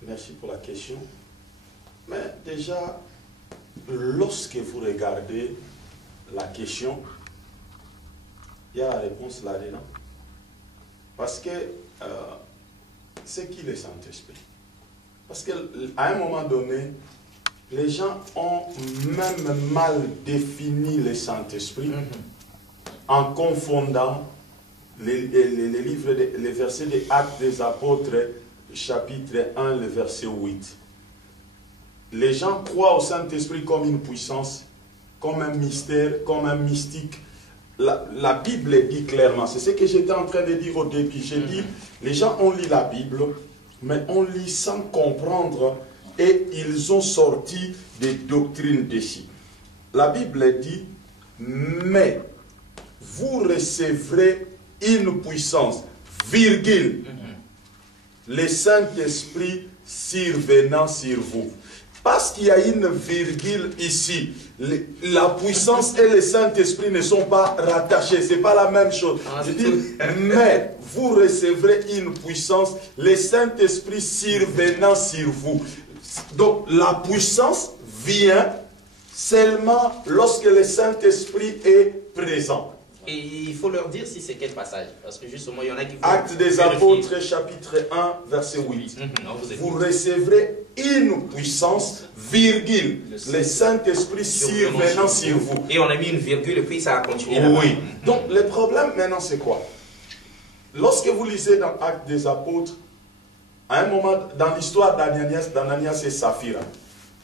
merci pour la question. Mais déjà, lorsque vous regardez la question, il y a la réponse là-dedans. Parce que c'est qui le Saint-Esprit? Parce qu'à un moment donné, les gens ont même mal défini le Saint-Esprit en confondant les versets des Actes des Apôtres, chapitre 1, le verset 8. Les gens croient au Saint-Esprit comme une puissance, comme un mystère, comme un mystique. La Bible dit clairement, c'est ce que j'étais en train de dire au début. J'ai dit, les gens ont lu la Bible, mais on lit sans comprendre et ils ont sorti des doctrines dessus. La Bible dit, mais vous recevrez une puissance, virgule, le Saint-Esprit survenant sur vous. Parce qu'il y a une virgule ici, la puissance et le Saint-Esprit ne sont pas rattachés, ce n'est pas la même chose. Je dis, mais vous recevrez une puissance, le Saint-Esprit survenant sur vous. Donc la puissance vient seulement lorsque le Saint-Esprit est présent. Et il faut leur dire si c'est quel passage, parce que justement il y en a qui... Actes des Apôtres, chapitre 1, verset 8. Vous recevrez une puissance, virgule, le Saint-Esprit survenant sur vous. Et on a mis une virgule et puis ça a continué. Oui. Donc le problème maintenant c'est quoi? Lorsque vous lisez dans Actes des Apôtres, à un moment dans l'histoire d'Ananias et Saphira,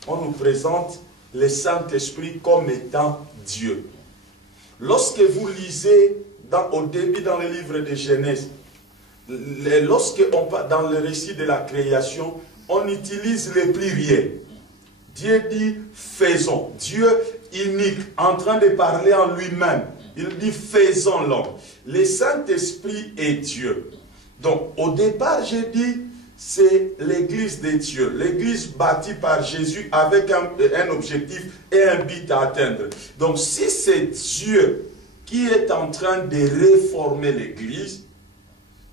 on nous présente le Saint-Esprit comme étant Dieu. Lorsque vous lisez au début dans le livre de Genèse, dans le récit de la création, on utilise le pluriel. Dieu dit faisons. Dieu unique, en train de parler en lui-même. Il dit faisons l'homme. Le Saint-Esprit est Dieu. Donc au départ, j'ai dit c'est l'église de Dieu, l'église bâtie par Jésus avec un objectif et un but à atteindre. Donc si c'est Dieu qui est en train de réformer l'église,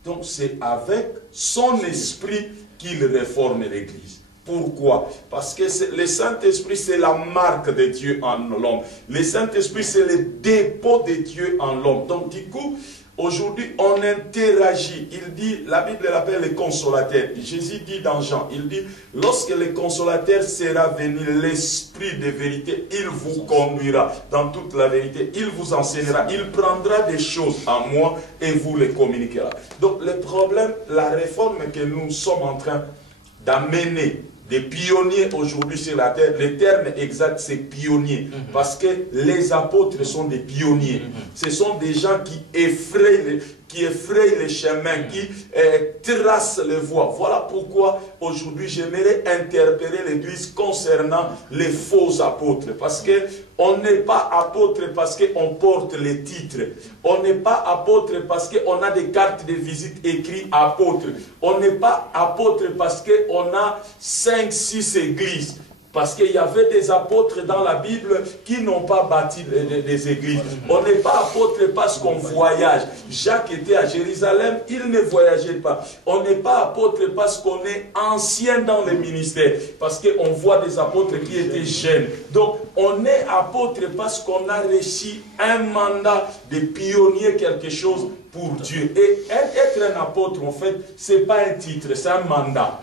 donc c'est avec son esprit qu'il réforme l'église. Pourquoi? Parce que le Saint-Esprit c'est la marque de Dieu en l'homme. Le Saint-Esprit c'est le dépôt de Dieu en l'homme. Donc du coup, Aujourd'hui, on interagit. Il dit, la Bible l'appelle les consolateurs. Jésus dit dans Jean, il dit, lorsque le consolateur sera venu, l'esprit de vérité, il vous conduira dans toute la vérité. Il vous enseignera, il prendra des choses à moi et vous les communiquera. Donc le problème, la réforme que nous sommes en train d'amener, des pionniers aujourd'hui sur la terre, le terme exact c'est pionnier, parce que les apôtres sont des pionniers. Ce sont des gens qui effrayent les chemins, qui tracent les voies. Voilà pourquoi aujourd'hui j'aimerais interpeller l'Église concernant les faux apôtres. Parce que on n'est pas apôtre parce qu'on porte les titres. On n'est pas apôtre parce qu'on a des cartes de visite écrites apôtre. On n'est pas apôtre parce qu'on a 5, 6 églises. Parce qu'il y avait des apôtres dans la Bible qui n'ont pas bâti des églises. On n'est pas apôtre parce qu'on voyage. Jacques était à Jérusalem, il ne voyageait pas. On n'est pas apôtre parce qu'on est ancien dans le ministère. Parce qu'on voit des apôtres qui étaient jeunes. Donc, on est apôtre parce qu'on a reçu un mandat de pionnier quelque chose pour Dieu. Et être un apôtre, en fait, ce n'est pas un titre, c'est un mandat.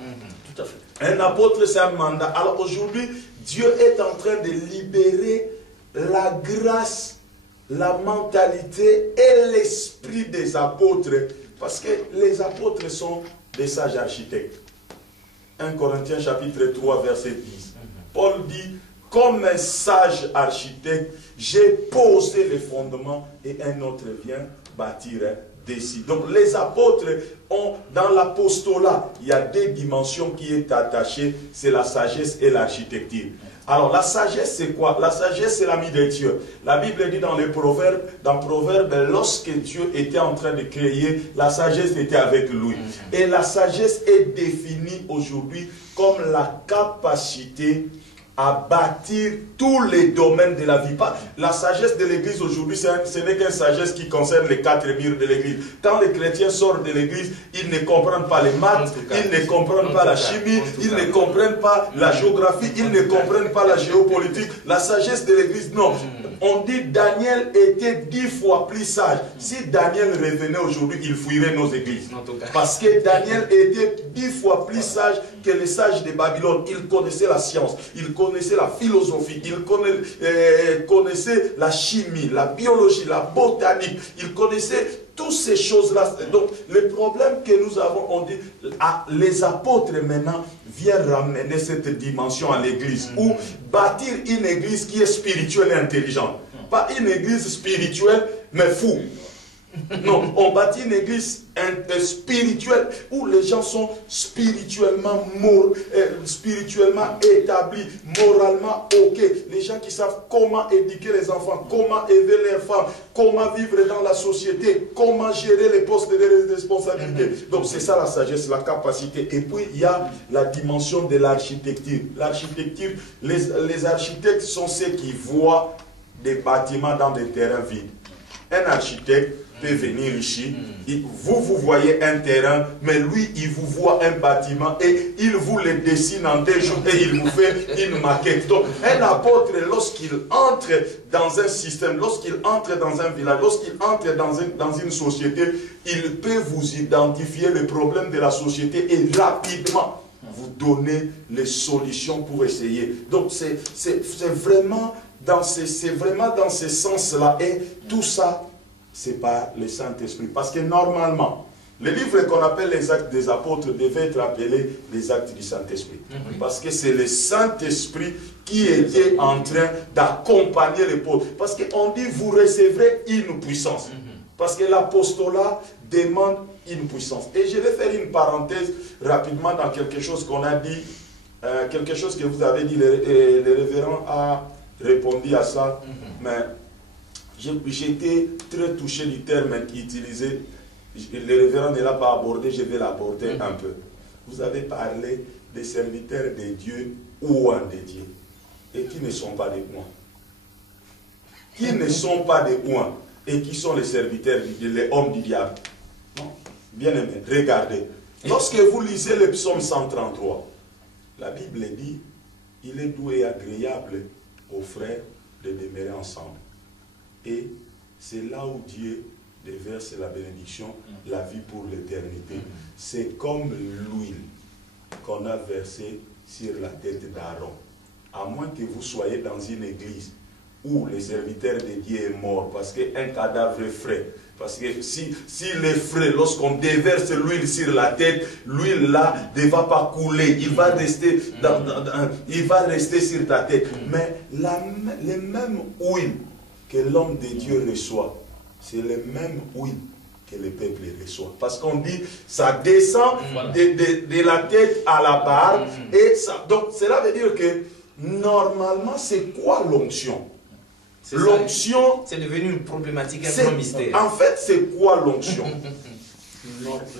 Tout à fait. Un apôtre, c'est un mandat. Alors aujourd'hui, Dieu est en train de libérer la grâce, la mentalité et l'esprit des apôtres. Parce que les apôtres sont des sages architectes. 1 Corinthiens chapitre 3, verset 10. Paul dit, comme un sage architecte, j'ai posé les fondements et un autre vient bâtir dessus. Donc les apôtres ont, dans l'apostolat, il y a deux dimensions qui est attachée, c'est la sagesse et l'architecture. Alors la sagesse c'est quoi? La sagesse c'est l'ami de Dieu. La Bible dit dans les Proverbes, lorsque Dieu était en train de créer, la sagesse était avec lui. Et la sagesse est définie aujourd'hui comme la capacité à bâtir tous les domaines de la vie. La sagesse de l'église aujourd'hui, ce n'est qu'une sagesse qui concerne les 4 murs de l'église. Quand les chrétiens sortent de l'église, ils ne comprennent pas les maths, ils ne comprennent pas la chimie, ils ne comprennent pas la géographie, ils ne comprennent pas la géopolitique. La sagesse de l'église, non. On dit Daniel était 10 fois plus sage. Si Daniel revenait aujourd'hui, il fouillerait nos églises. Parce que Daniel était 10 fois plus sage que les sages de Babylone. Il connaissait la science, il connaissait la philosophie, il connaissait la chimie, la biologie, la botanique. Il connaissait toutes ces choses-là. Donc, le problème que nous avons, on dit, les apôtres maintenant viennent ramener cette dimension à l'église, ou bâtir une église qui est spirituelle et intelligente. Pas une église spirituelle, mais fou. Non, on bâtit une église spirituelle où les gens sont spirituellement établis, moralement ok. Les gens qui savent comment éduquer les enfants, comment élever les femmes, comment vivre dans la société, comment gérer les postes de responsabilité. Donc c'est ça la sagesse, la capacité. Et puis il y a la dimension de l'architecture. L'architecture, les architectes sont ceux qui voient des bâtiments dans des terrains vides. Un architecte peut venir ici, vous voyez un terrain, mais lui, il vous voit un bâtiment et il vous le dessine en 2 jours et il vous fait une maquette. Donc, un apôtre, lorsqu'il entre dans un système, lorsqu'il entre dans un village, lorsqu'il entre dans une société, il peut vous identifier le problème de la société et rapidement vous donner les solutions pour essayer. Donc, c'est vraiment dans ce sens-là. Et tout ça, c'est par le Saint-Esprit. Parce que normalement, les livres qu'on appelle les actes des apôtres devaient être appelés les actes du Saint-Esprit. Parce que c'est le Saint-Esprit qui était en train d'accompagner les apôtres. Parce qu'on dit, vous recevrez une puissance. Parce que l'apostolat demande une puissance. Et je vais faire une parenthèse rapidement dans quelque chose qu'on a dit, quelque chose que vous avez dit, le révérend a répondu à ça, mais j'étais très touché du terme utilisé. Le révérend ne l'a pas abordé, je vais l'aborder un peu. Vous avez parlé des serviteurs de Dieu ou en de Dieu, et qui ne sont pas des points. Qui ne sont pas des points, et qui sont les serviteurs de Dieu, les hommes du diable. Non. Bien aimé, regardez. Lorsque vous lisez le psaume 133, la Bible dit, il est doux et agréable aux frères de demeurer ensemble. Et c'est là où Dieu déverse la bénédiction, la vie pour l'éternité. C'est comme l'huile qu'on a versée sur la tête d'Aaron. À moins que vous soyez dans une église où le serviteur de Dieu est mort, parce qu'un cadavre est frais. Parce que s'il est frais, lorsqu'on déverse l'huile sur la tête, l'huile là ne va pas couler, il va rester, il va rester sur ta tête. Mais les mêmes huiles que l'homme de Dieu reçoit, c'est les mêmes huiles que le peuple reçoit. Parce qu'on dit, ça descend de la tête à la barbe. Et ça, donc cela veut dire que normalement, c'est quoi l'onction? L'onction, c'est devenu une problématique, un grand mystère. En fait, c'est quoi l'onction?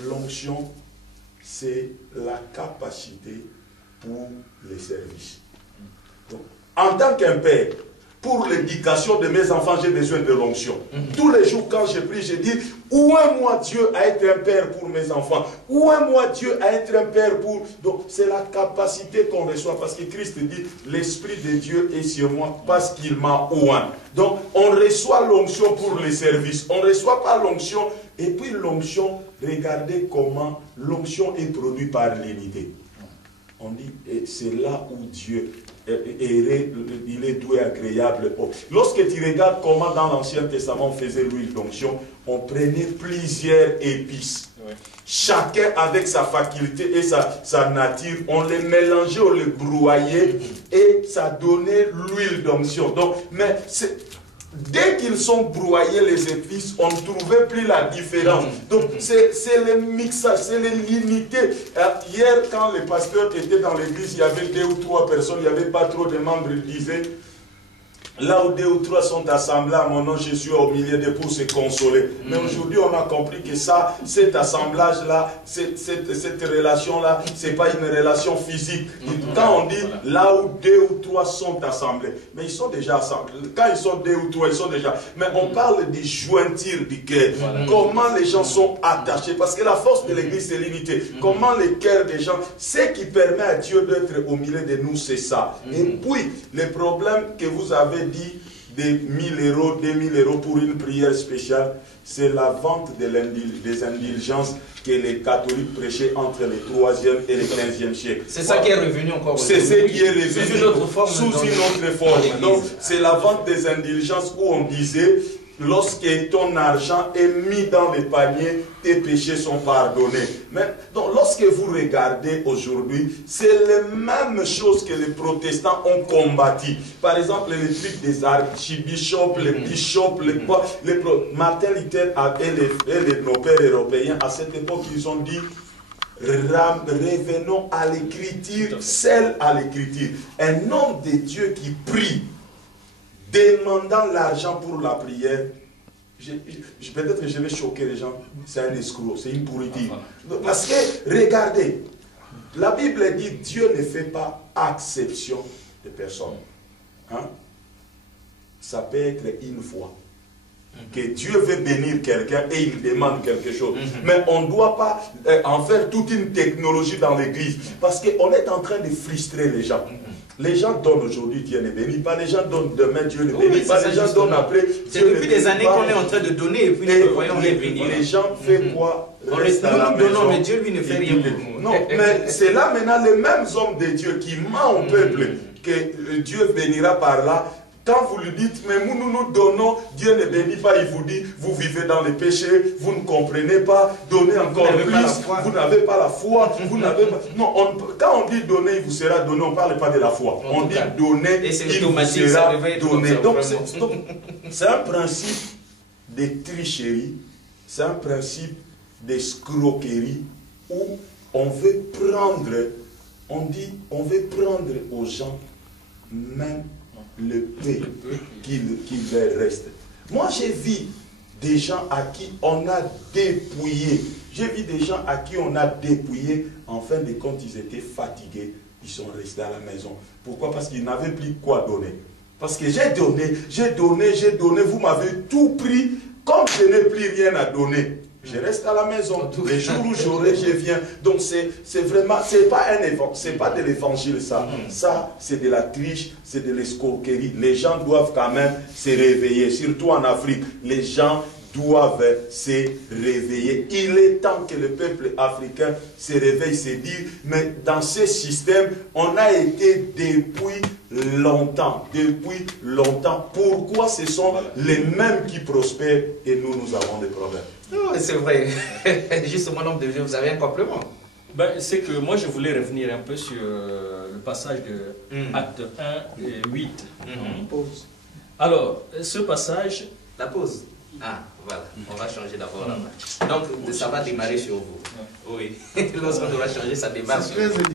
L'onction, c'est la capacité pour les services. Donc, en tant qu'un père, pour l'éducation de mes enfants, j'ai besoin de l'onction. Tous les jours, quand je prie, je dis, où est moi Dieu à être un père pour mes enfants? Où est moi Dieu à être un père pour... Donc, c'est la capacité qu'on reçoit. Parce que Christ dit, l'Esprit de Dieu est sur moi parce qu'il m'a oint. Donc, on reçoit l'onction pour les services. On ne reçoit pas l'onction. Et puis, l'onction, regardez comment l'onction est produite par l'unité. On dit, et c'est là où Dieu il est doué, agréable. Lorsque tu regardes comment dans l'Ancien Testament on faisait l'huile d'onction, on prenait plusieurs épices. Oui. Chacun avec sa faculté et sa nature, on les mélangeait, on les broyait et ça donnait l'huile d'onction. Donc, mais dès qu'ils sont broyés les épices, on ne trouvait plus la différence. Donc c'est le mixage, c'est l'unité. Hier, quand le pasteur était dans l'église, il y avait 2 ou 3 personnes, il n'y avait pas trop de membres, il disait, là où 2 ou 3 sont assemblés à mon nom, je suis au milieu d'eux pour se consoler. Mais aujourd'hui, on a compris que ça, cet assemblage-là, cette relation-là, ce n'est pas une relation physique. Quand on dit là où 2 ou 3 sont assemblés, mais ils sont déjà assemblés. Quand ils sont 2 ou 3, ils sont déjà... Mais on parle des jointures du cœur. Comment les gens sont attachés. Parce que la force de l'église, c'est l'unité. Comment les cœurs des gens... Ce qui permet à Dieu d'être au milieu de nous, c'est ça. Et puis, le problème que vous avez dit des 1000 euros, 2000 euros pour une prière spéciale, c'est la vente des indulgences que les catholiques prêchaient entre le 3e et le 15e siècle. C'est ça qui est revenu encore. C'est ce qui est revenu sous une autre forme. Sous une autre forme. Donc, c'est la vente des indulgences où on disait, lorsque ton argent est mis dans le panier, tes péchés sont pardonnés. Mais donc, lorsque vous regardez aujourd'hui, c'est les mêmes choses que les protestants ont combattu. Par exemple, les trucs des archibishops, les bishops, Martin Luther et nos pères européens, à cette époque, ils ont dit, revenons à l'écriture, celle à l'écriture. Un homme de Dieu qui prie, demandant l'argent pour la prière, peut-être que je vais choquer les gens, c'est un escroc, c'est une pourriture. Parce que, regardez, la Bible dit Dieu ne fait pas exception de personne. Hein? Ça peut être une fois que Dieu veut bénir quelqu'un et il demande quelque chose. Mais on ne doit pas en faire toute une technologie dans l'église. Parce qu'on est en train de frustrer les gens. Les gens donnent aujourd'hui, Dieu ne bénit pas. Les gens donnent demain, Dieu ne bénit pas. Les gens donnent après, c'est depuis des années qu'on est en train de donner et puis nous voyons les bénir. Les gens font quoi? Nous donnons, mais Dieu lui ne fait rien pour nous. Non, mais c'est là maintenant les mêmes hommes de Dieu qui mentent au peuple que Dieu bénira par là. Quand vous lui dites, mais nous donnons, Dieu ne bénit pas, il vous dit, vous vivez dans le péché, vous ne comprenez pas, donnez encore plus, vous n'avez pas la foi, vous n'avez pas... Non, quand on dit donner, il vous sera donné, on ne parle pas de la foi. On dit donner, il vous sera donné. Donc c'est un principe de tricherie, c'est un principe d'escroquerie où on veut prendre, on dit, on veut prendre aux gens même le peu qu'il leur reste. Moi, j'ai vu des gens à qui on a dépouillé. J'ai vu des gens à qui on a dépouillé. En fin de compte, ils étaient fatigués. Ils sont restés à la maison. Pourquoi? Parce qu'ils n'avaient plus quoi donner. Parce que j'ai donné. Vous m'avez tout pris. Comme je n'ai plus rien à donner, je reste à la maison. Les jours où j'aurai, je viens. Donc c'est vraiment, c'est pas de l'évangile ça. Ça, c'est de la triche, c'est de l'escroquerie. Les gens doivent quand même se réveiller, surtout en Afrique. Les gens doivent se réveiller. Il est temps que le peuple africain se réveille, se dise, mais dans ce système, on a été depuis longtemps. Pourquoi ce sont les mêmes qui prospèrent et nous avons des problèmes? C'est vrai. Justement, nombre de vieux, vous avez un complément. Ben, c'est que moi, je voulais revenir un peu sur le passage de Acte 1 et 8. Pause. Alors, ce passage... La pause. Ah, voilà. On va changer d'abord là-bas. Donc, ça va démarrer sur vous. Oui. Lorsqu'on va changer, ça démarre sur vous.